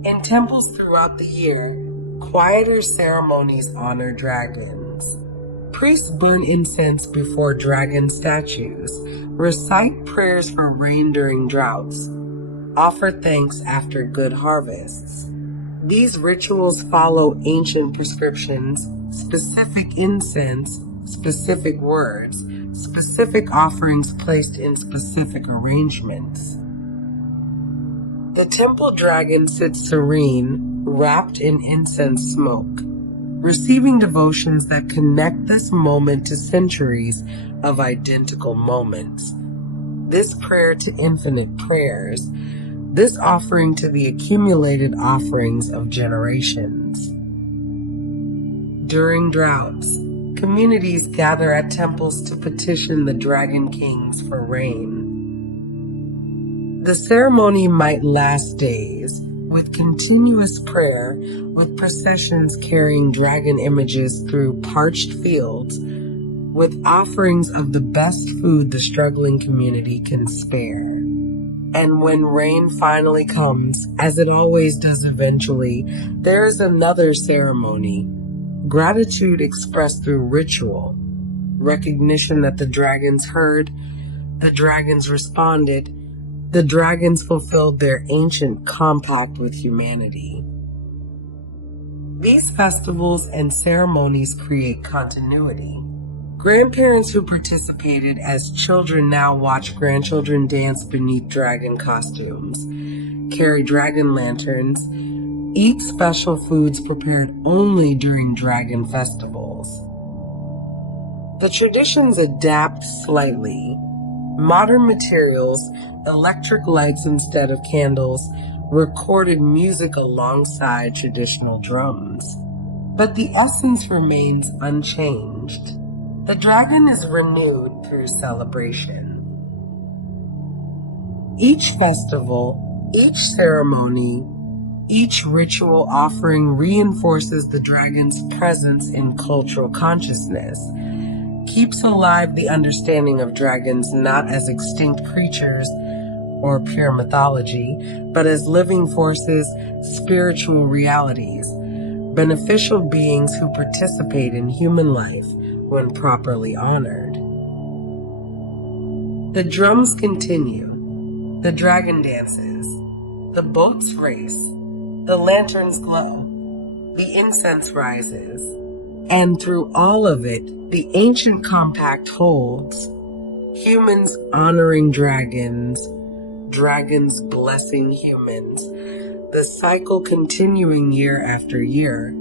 In temples throughout the year, quieter ceremonies honor dragons. Priests burn incense before dragon statues, recite prayers for rain during droughts, offer thanks after good harvests. These rituals follow ancient prescriptions, specific incense, specific words, specific offerings placed in specific arrangements. The temple dragon sits serene, wrapped in incense smoke, receiving devotions that connect this moment to centuries of identical moments. This prayer to infinite prayers, this offering to the accumulated offerings of generations. During droughts, communities gather at temples to petition the dragon kings for rain. The ceremony might last days, with continuous prayer, with processions carrying dragon images through parched fields, with offerings of the best food the struggling community can spare. And when rain finally comes, as it always does eventually, there is another ceremony, gratitude expressed through ritual, recognition that the dragons heard, the dragons responded, the dragons fulfilled their ancient compact with humanity. These festivals and ceremonies create continuity. Grandparents who participated as children now watch grandchildren dance beneath dragon costumes, carry dragon lanterns, eat special foods prepared only during dragon festivals. The traditions adapt slightly. Modern materials, electric lights instead of candles, recorded music alongside traditional drums. But the essence remains unchanged. The dragon is renewed through celebration. Each festival, each ceremony, each ritual offering reinforces the dragon's presence in cultural consciousness, keeps alive the understanding of dragons not as extinct creatures, or pure mythology, but as living forces, spiritual realities, beneficial beings who participate in human life when properly honored. The drums continue, the dragon dances, the boats race, the lanterns glow, the incense rises, and through all of it, the ancient compact holds. Humans honoring dragons, dragons blessing humans, the cycle continuing year after year,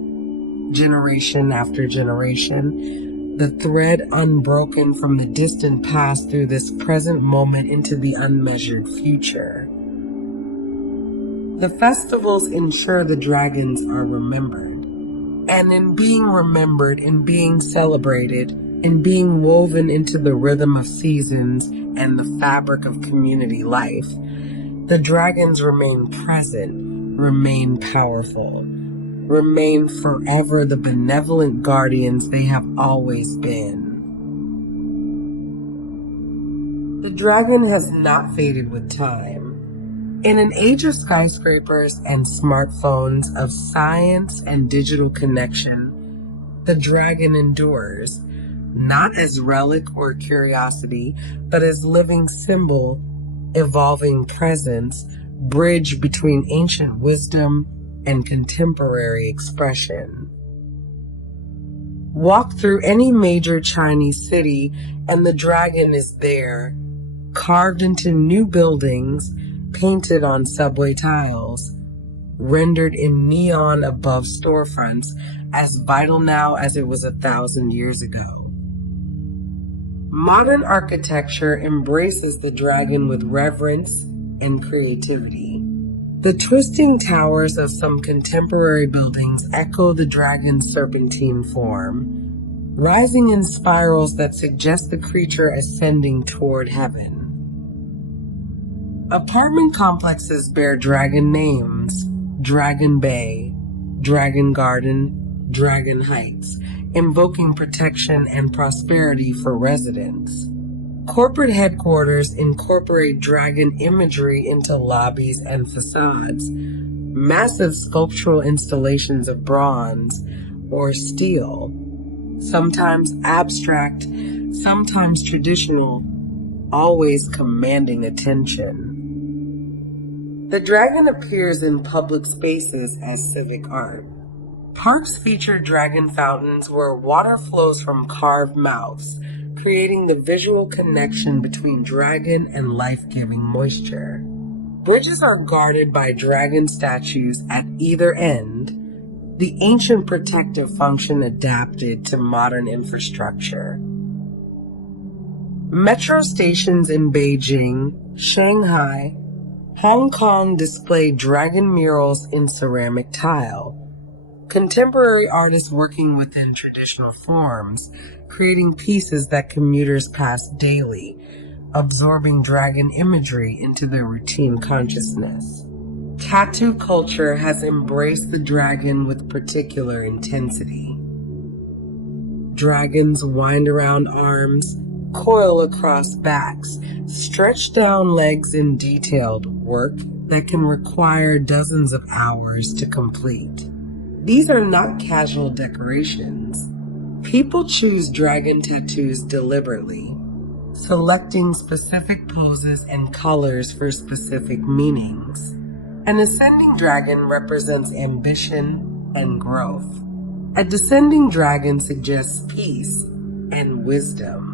generation after generation, the thread unbroken from the distant past through this present moment into the unmeasured future. The festivals ensure the dragons are remembered. And in being remembered, in being celebrated, in being woven into the rhythm of seasons and the fabric of community life, the dragons remain present, remain powerful, remain forever the benevolent guardians they have always been. The dragon has not faded with time. In an age of skyscrapers and smartphones, of science and digital connection, the dragon endures, not as relic or curiosity, but as living symbol, evolving presence, bridge between ancient wisdom and contemporary expression. Walk through any major Chinese city and the dragon is there, carved into new buildings, painted on subway tiles, rendered in neon above storefronts, as vital now as it was 1,000 years ago. Modern architecture embraces the dragon with reverence and creativity. The twisting towers of some contemporary buildings echo the dragon's serpentine form, rising in spirals that suggest the creature ascending toward heaven. Apartment complexes bear dragon names: Dragon Bay, Dragon Garden, Dragon Heights, invoking protection and prosperity for residents. Corporate headquarters incorporate dragon imagery into lobbies and facades. Massive sculptural installations of bronze or steel, sometimes abstract, sometimes traditional, always commanding attention. The dragon appears in public spaces as civic art. Parks feature dragon fountains where water flows from carved mouths, creating the visual connection between dragon and life-giving moisture. Bridges are guarded by dragon statues at either end, the ancient protective function adapted to modern infrastructure. Metro stations in Beijing, Shanghai, Hong Kong display dragon murals in ceramic tile. Contemporary artists working within traditional forms, creating pieces that commuters pass daily, absorbing dragon imagery into their routine consciousness. Tattoo culture has embraced the dragon with particular intensity. Dragons wind around arms, coil across backs, stretch down legs in detailed work that can require dozens of hours to complete. These are not casual decorations. People choose dragon tattoos deliberately, selecting specific poses and colors for specific meanings. An ascending dragon represents ambition and growth. A descending dragon suggests peace and wisdom.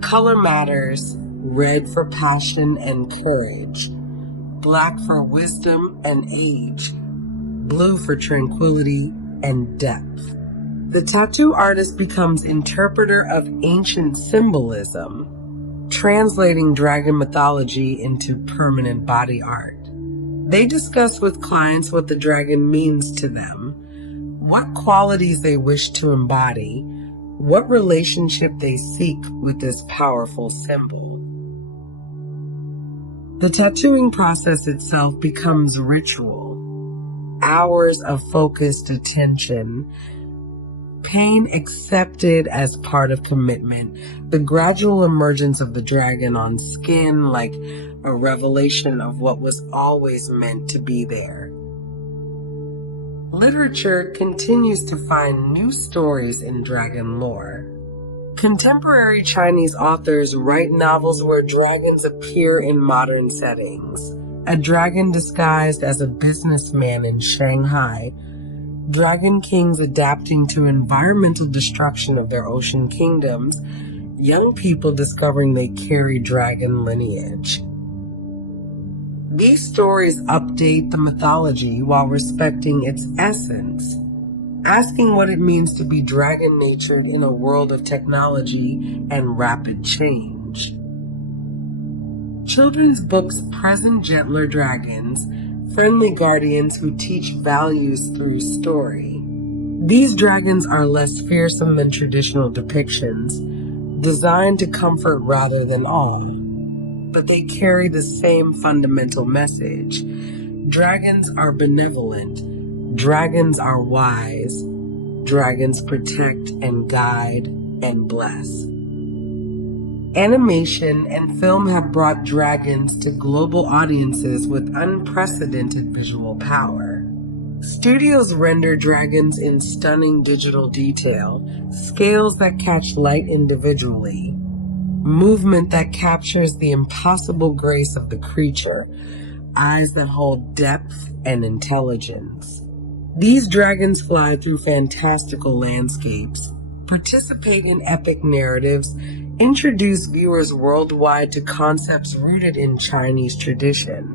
Color matters: red for passion and courage, black for wisdom and age, blue for tranquility and depth. The tattoo artist becomes interpreter of ancient symbolism, translating dragon mythology into permanent body art. They discuss with clients what the dragon means to them, what qualities they wish to embody, what relationship they seek with this powerful symbol. The tattooing process itself becomes ritual. Hours of focused attention, pain accepted as part of commitment, the gradual emergence of the dragon on skin like a revelation of what was always meant to be there. Literature continues to find new stories in dragon lore. Contemporary Chinese authors write novels where dragons appear in modern settings. A dragon disguised as a businessman in Shanghai, dragon kings adapting to environmental destruction of their ocean kingdoms, young people discovering they carry dragon lineage. These stories update the mythology while respecting its essence, asking what it means to be dragon-natured in a world of technology and rapid change. Children's books present gentler dragons, friendly guardians who teach values through story. These dragons are less fearsome than traditional depictions, designed to comfort rather than awe. But they carry the same fundamental message. Dragons are benevolent. Dragons are wise. Dragons protect and guide and bless. Animation and film have brought dragons to global audiences with unprecedented visual power. Studios render dragons in stunning digital detail, scales that catch light individually, movement that captures the impossible grace of the creature, eyes that hold depth and intelligence. These dragons fly through fantastical landscapes, participate in epic narratives, introduce viewers worldwide to concepts rooted in Chinese tradition.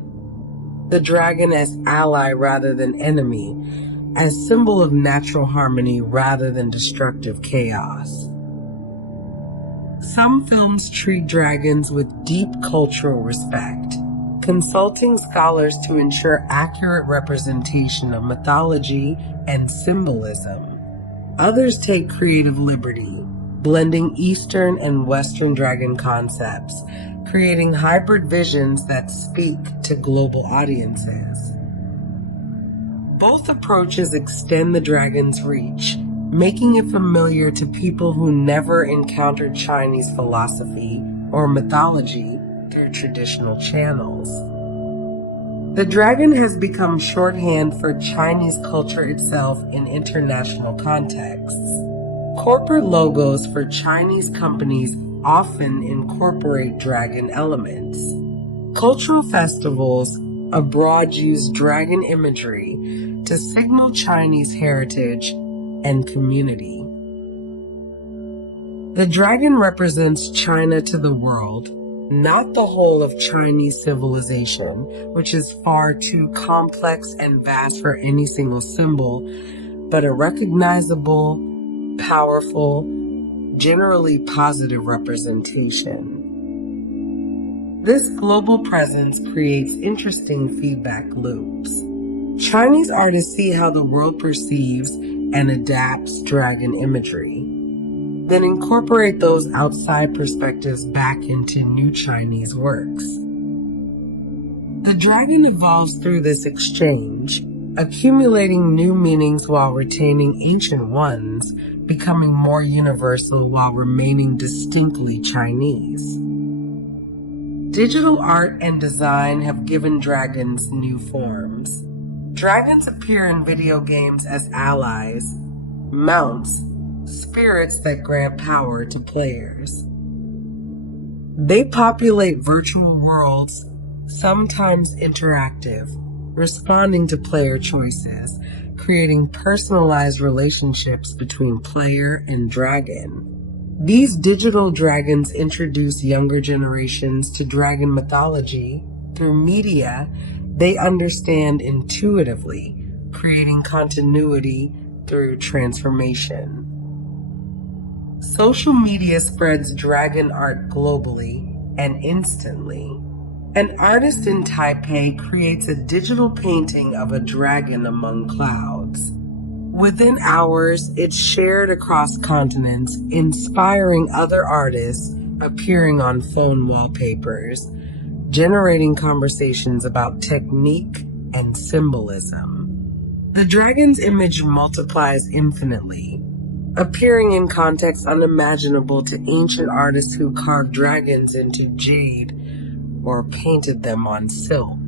The dragon as ally rather than enemy, as symbol of natural harmony rather than destructive chaos. Some films treat dragons with deep cultural respect, consulting scholars to ensure accurate representation of mythology and symbolism. Others take creative liberty, blending Eastern and Western dragon concepts, creating hybrid visions that speak to global audiences. Both approaches extend the dragon's reach, making it familiar to people who never encountered Chinese philosophy or mythology through traditional channels. The dragon has become shorthand for Chinese culture itself in international contexts. Corporate logos for Chinese companies often incorporate dragon elements. Cultural festivals abroad use dragon imagery to signal Chinese heritage and community. The dragon represents China to the world, not the whole of Chinese civilization, which is far too complex and vast for any single symbol, but a recognizable, powerful, generally positive representation. This global presence creates interesting feedback loops. Chinese artists see how the world perceives and adapts dragon imagery, then incorporate those outside perspectives back into new Chinese works. The dragon evolves through this exchange, accumulating new meanings while retaining ancient ones, becoming more universal while remaining distinctly Chinese. Digital art and design have given dragons new forms. Dragons appear in video games as allies, mounts, spirits that grant power to players. They populate virtual worlds, sometimes interactive, responding to player choices, creating personalized relationships between player and dragon. These digital dragons introduce younger generations to dragon mythology through media they understand intuitively, creating continuity through transformation. Social media spreads dragon art globally and instantly. An artist in Taipei creates a digital painting of a dragon among clouds. Within hours, it's shared across continents, inspiring other artists, appearing on phone wallpapers, generating conversations about technique and symbolism. The dragon's image multiplies infinitely. appearing in contexts unimaginable to ancient artists who carved dragons into jade or painted them on silk.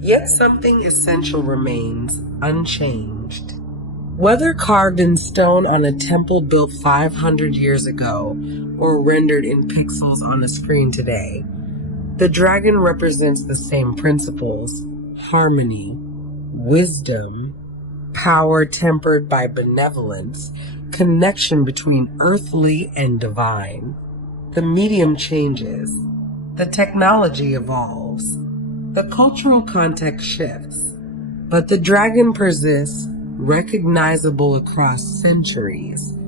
Yet something essential remains unchanged. Whether carved in stone on a temple built 500 years ago or rendered in pixels on a screen today, the dragon represents the same principles: harmony, wisdom, power tempered by benevolence, connection between earthly and divine. The medium changes. The technology evolves. The cultural context shifts. But the dragon persists, recognizable across centuries,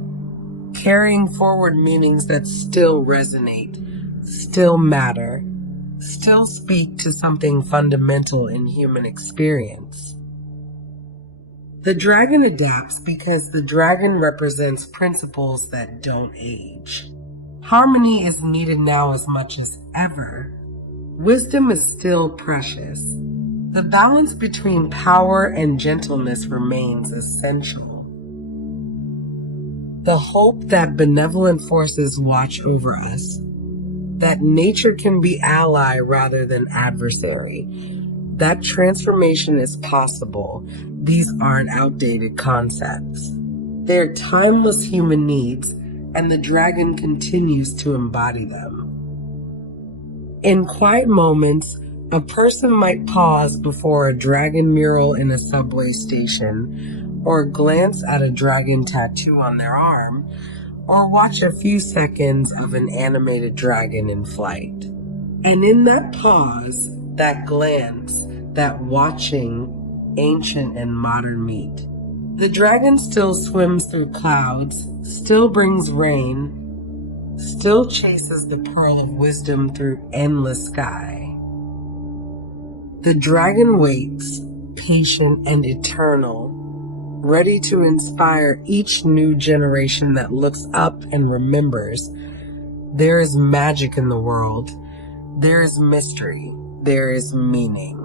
carrying forward meanings that still resonate, still matter, still speak to something fundamental in human experience. The dragon adapts because the dragon represents principles that don't age. Harmony is needed now as much as ever. Wisdom is still precious. The balance between power and gentleness remains essential. The hope that benevolent forces watch over us, that nature can be ally rather than adversary, that transformation is possible. These aren't outdated concepts. They're timeless human needs, and the dragon continues to embody them. In quiet moments, a person might pause before a dragon mural in a subway station, or glance at a dragon tattoo on their arm, or watch a few seconds of an animated dragon in flight. And in that pause, that glance, that watching, ancient and modern meet. The dragon still swims through clouds, still brings rain, still chases the pearl of wisdom through endless sky. The dragon waits, patient and eternal, ready to inspire each new generation that looks up and remembers. There is magic in the world. There is mystery. There is meaning.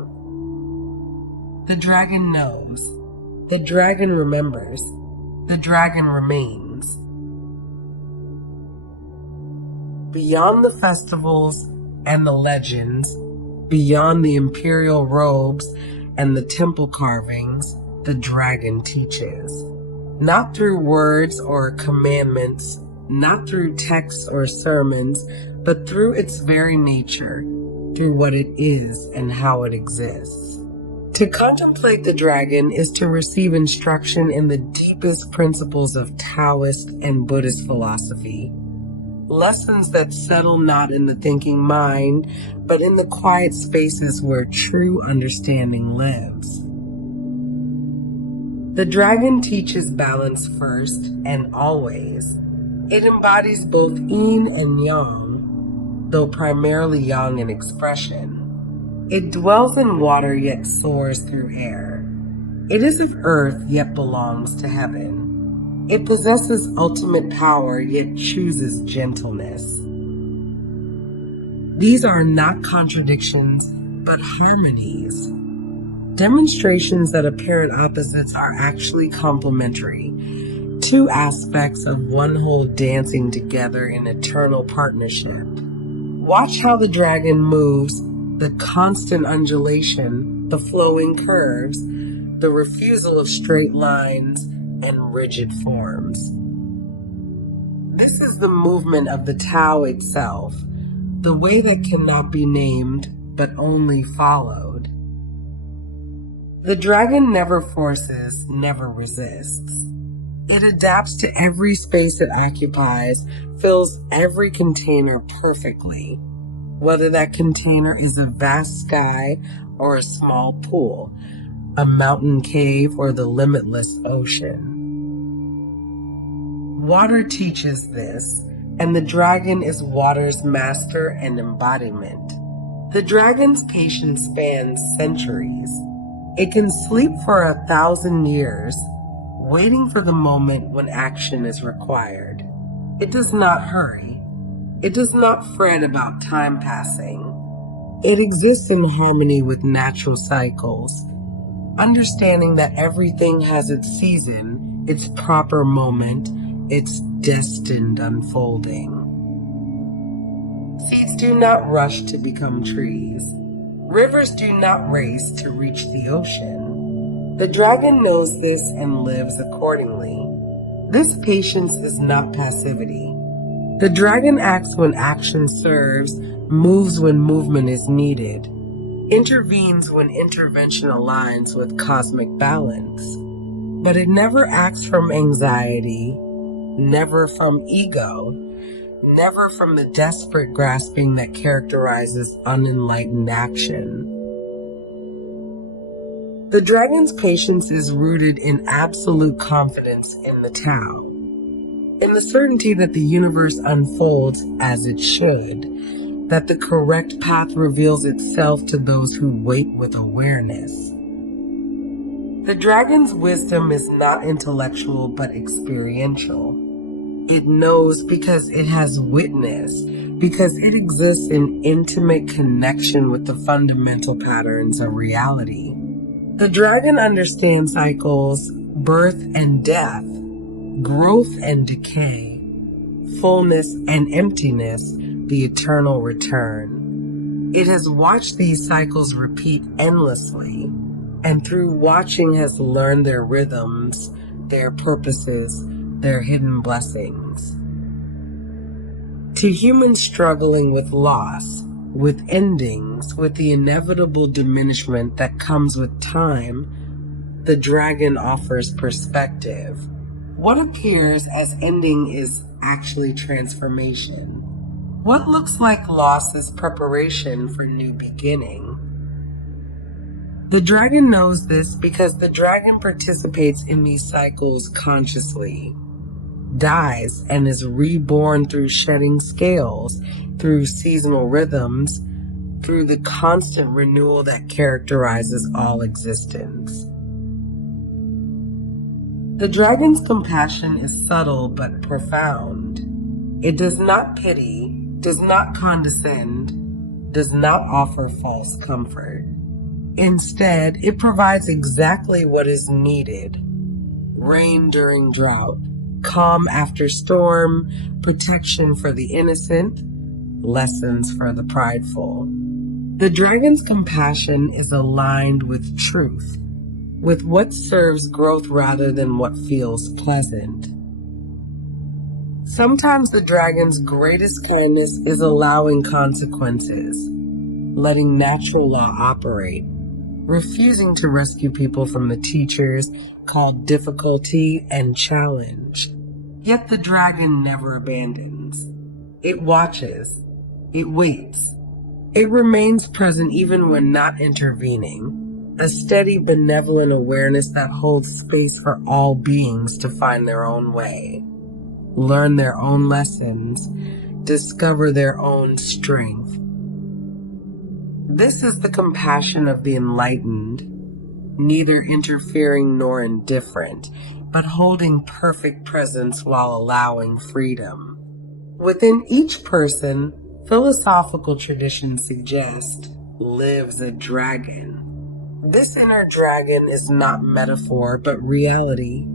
The dragon knows. The dragon remembers. The dragon remains. Beyond the festivals and the legends, beyond the imperial robes and the temple carvings, the dragon teaches. Not through words or commandments, not through texts or sermons, but through its very nature, through what it is and how it exists. To contemplate the dragon is to receive instruction in the deepest principles of Taoist and Buddhist philosophy. Lessons that settle not in the thinking mind, but in the quiet spaces where true understanding lives. The dragon teaches balance first and always. It embodies both yin and yang, though primarily yang in expression. It dwells in water yet soars through air. It is of earth yet belongs to heaven. It possesses ultimate power yet chooses gentleness. These are not contradictions, but harmonies. Demonstrations that apparent opposites are actually complementary. Two aspects of one whole dancing together in eternal partnership. Watch how the dragon moves, the constant undulation, the flowing curves, the refusal of straight lines and rigid forms. This is the movement of the Tao itself, the way that cannot be named but only followed. The dragon never forces, never resists. It adapts to every space it occupies, fills every container perfectly, whether that container is a vast sky or a small pool, a mountain cave or the limitless ocean. Water teaches this, and the dragon is water's master and embodiment. The dragon's patience spans centuries. It can sleep for 1,000 years, waiting for the moment when action is required. It does not hurry. It does not fret about time passing. It exists in harmony with natural cycles, understanding that everything has its season its proper moment, its destined unfolding. Seeds do not rush to become trees. Rivers do not race to reach the ocean. The dragon knows this and lives accordingly. This patience is not passivity. The dragon acts when action serves, moves when movement is needed, intervenes when intervention aligns with cosmic balance. But it never acts from anxiety, never from ego, never from the desperate grasping that characterizes unenlightened action. The dragon's patience is rooted in absolute confidence in the Tao, in the certainty that the universe unfolds as it should, that the correct path reveals itself to those who wait with awareness. The dragon's wisdom is not intellectual but experiential. It knows because it has witnessed, because it exists in intimate connection with the fundamental patterns of reality. The dragon understands cycles, birth and death, growth and decay, fullness and emptiness, the eternal return. It has watched these cycles repeat endlessly, and through watching has learned their rhythms, their purposes, their hidden blessings. To humans struggling with loss, with endings, with the inevitable diminishment that comes with time, the dragon offers perspective. What appears as ending is actually transformation. What looks like loss is preparation for new beginning. The dragon knows this because the dragon participates in these cycles consciously, dies and is reborn through shedding scales, through seasonal rhythms, through the constant renewal that characterizes all existence. The dragon's compassion is subtle but profound. It does not pity, does not condescend, does not offer false comfort. Instead, it provides exactly what is needed: rain during drought, calm after storm, protection for the innocent, lessons for the prideful. The dragon's compassion is aligned with truth, with what serves growth rather than what feels pleasant. Sometimes the dragon's greatest kindness is allowing consequences, letting natural law operate, refusing to rescue people from the teachers called difficulty and challenge. Yet the dragon never abandons. It watches. It waits. It remains present even when not intervening. A steady, benevolent awareness that holds space for all beings to find their own way, learn their own lessons, discover their own strength. This is the compassion of the enlightened, neither interfering nor indifferent, but holding perfect presence while allowing freedom. Within each person, philosophical traditions suggest, lives a dragon. This inner dragon is not metaphor, but reality.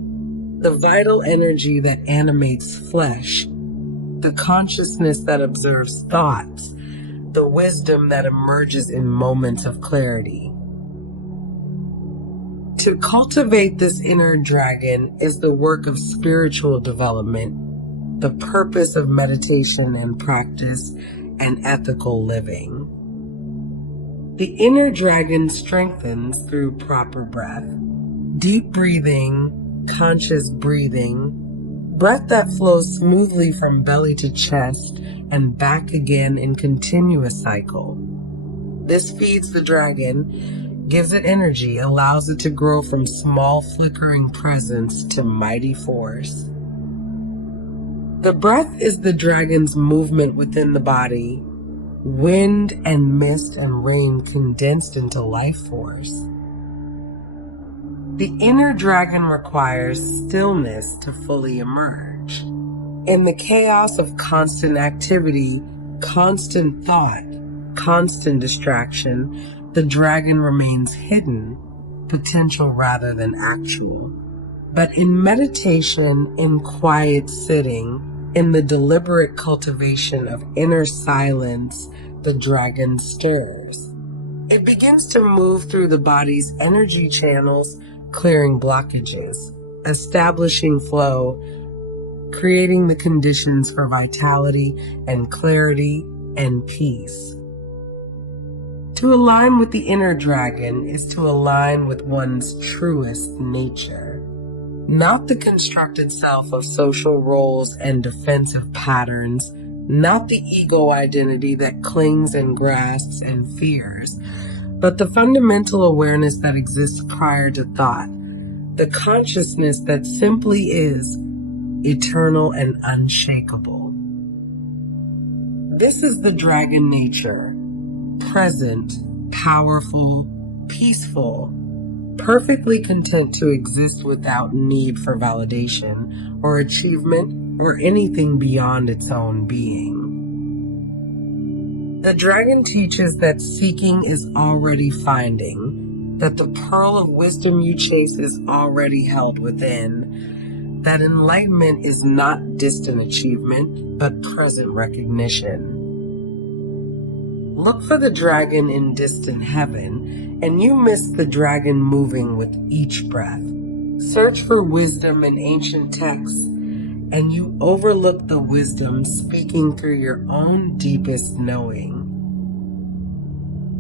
The vital energy that animates flesh, the consciousness that observes thoughts, the wisdom that emerges in moments of clarity. To cultivate this inner dragon is the work of spiritual development, the purpose of meditation and practice, and ethical living. The inner dragon strengthens through proper breath, deep breathing, conscious breathing, breath that flows smoothly from belly to chest and back again in continuous cycle. This feeds the dragon, gives it energy, allows it to grow from small flickering presence to mighty force. The breath is the dragon's movement within the body, wind and mist and rain condensed into life force. The inner dragon requires stillness to fully emerge. In the chaos of constant activity, constant thought, constant distraction, the dragon remains hidden, potential rather than actual. But in meditation, in quiet sitting, in the deliberate cultivation of inner silence, the dragon stirs. It begins to move through the body's energy channels, clearing blockages, establishing flow, creating the conditions for vitality and clarity and peace. To align with the inner dragon is to align with one's truest nature, not the constructed self of social roles and defensive patterns, not the ego identity that clings and grasps and fears, but the fundamental awareness that exists prior to thought, the consciousness that simply is eternal and unshakable. This is the dragon nature, present, powerful, peaceful, perfectly content to exist without need for validation or achievement or anything beyond its own being. The dragon teaches that seeking is already finding, that the pearl of wisdom you chase is already held within, that enlightenment is not distant achievement, but present recognition. Look for the dragon in distant heaven, and you miss the dragon moving with each breath. Search for wisdom in ancient texts, and you overlook the wisdom speaking through your own deepest knowing.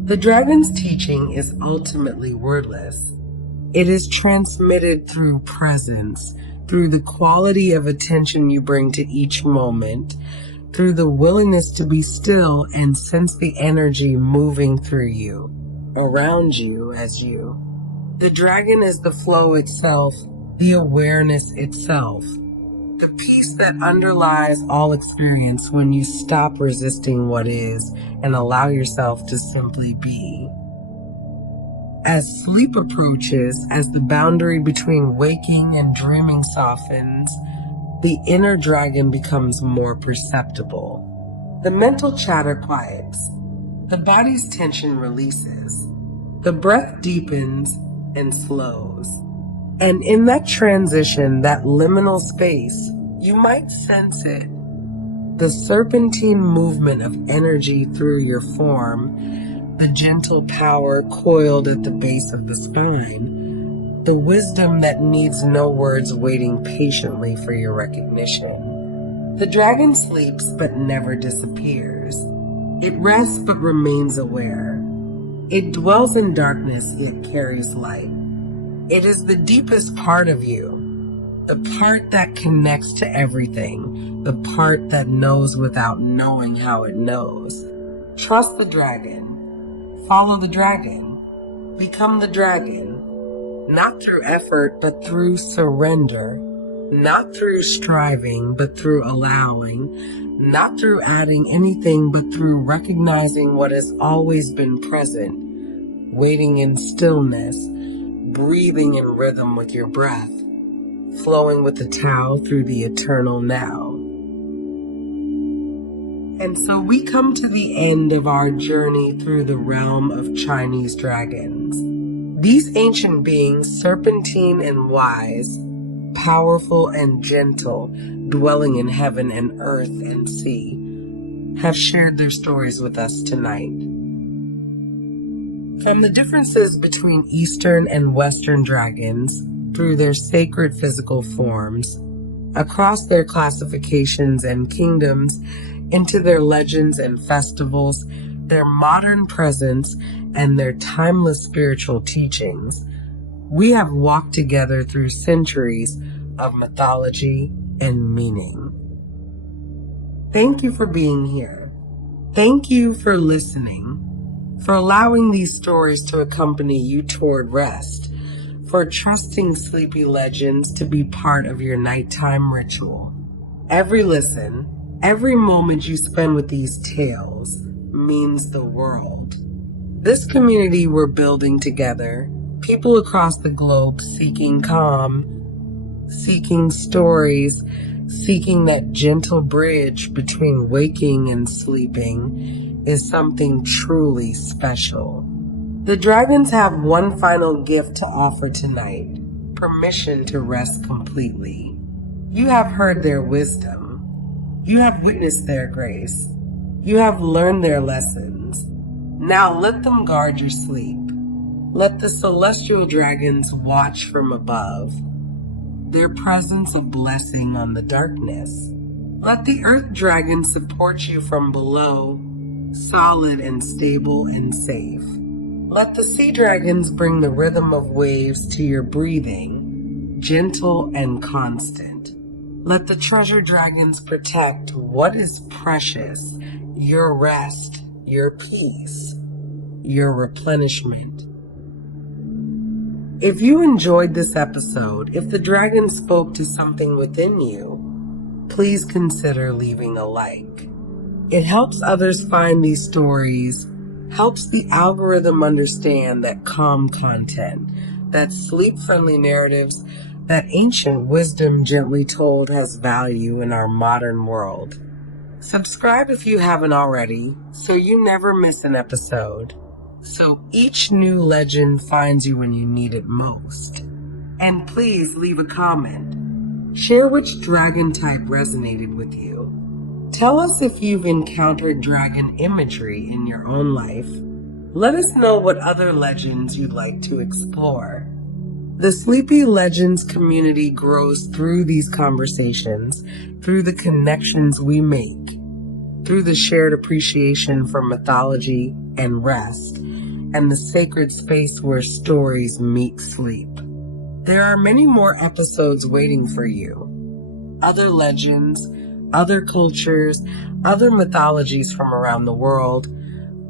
The dragon's teaching is ultimately wordless. It is transmitted through presence, through the quality of attention you bring to each moment, through the willingness to be still and sense the energy moving through you, around you as you. The dragon is the flow itself, the awareness itself, the peace that underlies all experience when you stop resisting what is and allow yourself to simply be. As sleep approaches, as the boundary between waking and dreaming softens, the inner dragon becomes more perceptible. The mental chatter quiets. The body's tension releases. The breath deepens and slows. And in that transition, that liminal space, you might sense it. The serpentine movement of energy through your form, the gentle power coiled at the base of the spine, the wisdom that needs no words waiting patiently for your recognition. The dragon sleeps but never disappears. It rests but remains aware. It dwells in darkness yet carries light. It is the deepest part of you, the part that connects to everything, the part that knows without knowing how it knows. Trust the dragon. Follow the dragon. Become the dragon. Not through effort, but through surrender. Not through striving, but through allowing. Not through adding anything, but through recognizing what has always been present. Waiting in stillness. Breathing in rhythm with your breath, flowing with the Tao through the eternal now. And so we come to the end of our journey through the realm of Chinese dragons. These ancient beings, serpentine and wise, powerful and gentle, dwelling in heaven and earth and sea, have shared their stories with us tonight. From the differences between Eastern and Western dragons, through their sacred physical forms, across their classifications and kingdoms, into their legends and festivals, their modern presence, and their timeless spiritual teachings, we have walked together through centuries of mythology and meaning. Thank you for being here. Thank you for listening, for allowing these stories to accompany you toward rest, for trusting sleepy legends to be part of your nighttime ritual. Every listen, every moment you spend with these tales means the world. This community we're building together, people across the globe seeking calm, seeking stories, seeking that gentle bridge between waking and sleeping, is something truly special. The dragons have one final gift to offer tonight. permission to rest completely. You have heard their wisdom. You have witnessed their grace. You have learned their lessons. Now let them guard your sleep. Let the celestial dragons watch from above, their presence a blessing on the darkness. Let the earth dragon support you from below, solid and stable and safe. Let the sea dragons bring the rhythm of waves to your breathing, gentle and constant. Let the treasure dragons protect what is precious, your rest, your peace, your replenishment. If you enjoyed this episode, if the dragon spoke to something within you, please consider leaving a like. It helps others find these stories, helps the algorithm understand that calm content, that sleep-friendly narratives, that ancient wisdom gently told has value in our modern world. Subscribe if you haven't already, so you never miss an episode. So each new legend finds you when you need it most. And please leave a comment. Share which dragon type resonated with you. Tell us if you've encountered dragon imagery in your own life. Let us know what other legends you'd like to explore. The Sleepy Legends community grows through these conversations, through the connections we make, through the shared appreciation for mythology and rest, and the sacred space where stories meet sleep. There are many more episodes waiting for you. Other legends, other cultures, other mythologies from around the world,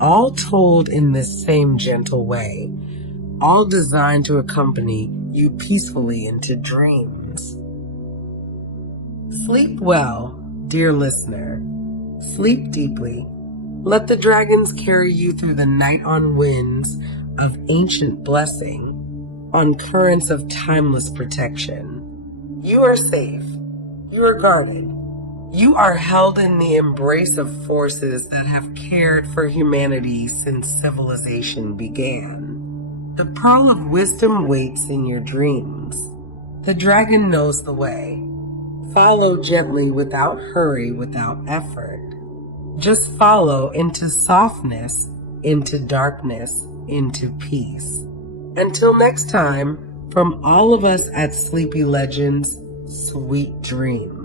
all told in this same gentle way, all designed to accompany you peacefully into dreams. Sleep well, dear listener. Sleep deeply. Let the dragons carry you through the night on winds of ancient blessing, on currents of timeless protection. You are safe. You are guarded. You are held in the embrace of forces that have cared for humanity since civilization began. The pearl of wisdom waits in your dreams. The dragon knows the way. Follow gently without hurry, without effort. Just follow into softness, into darkness, into peace. Until next time, from all of us at Sleepy Legends, sweet dreams.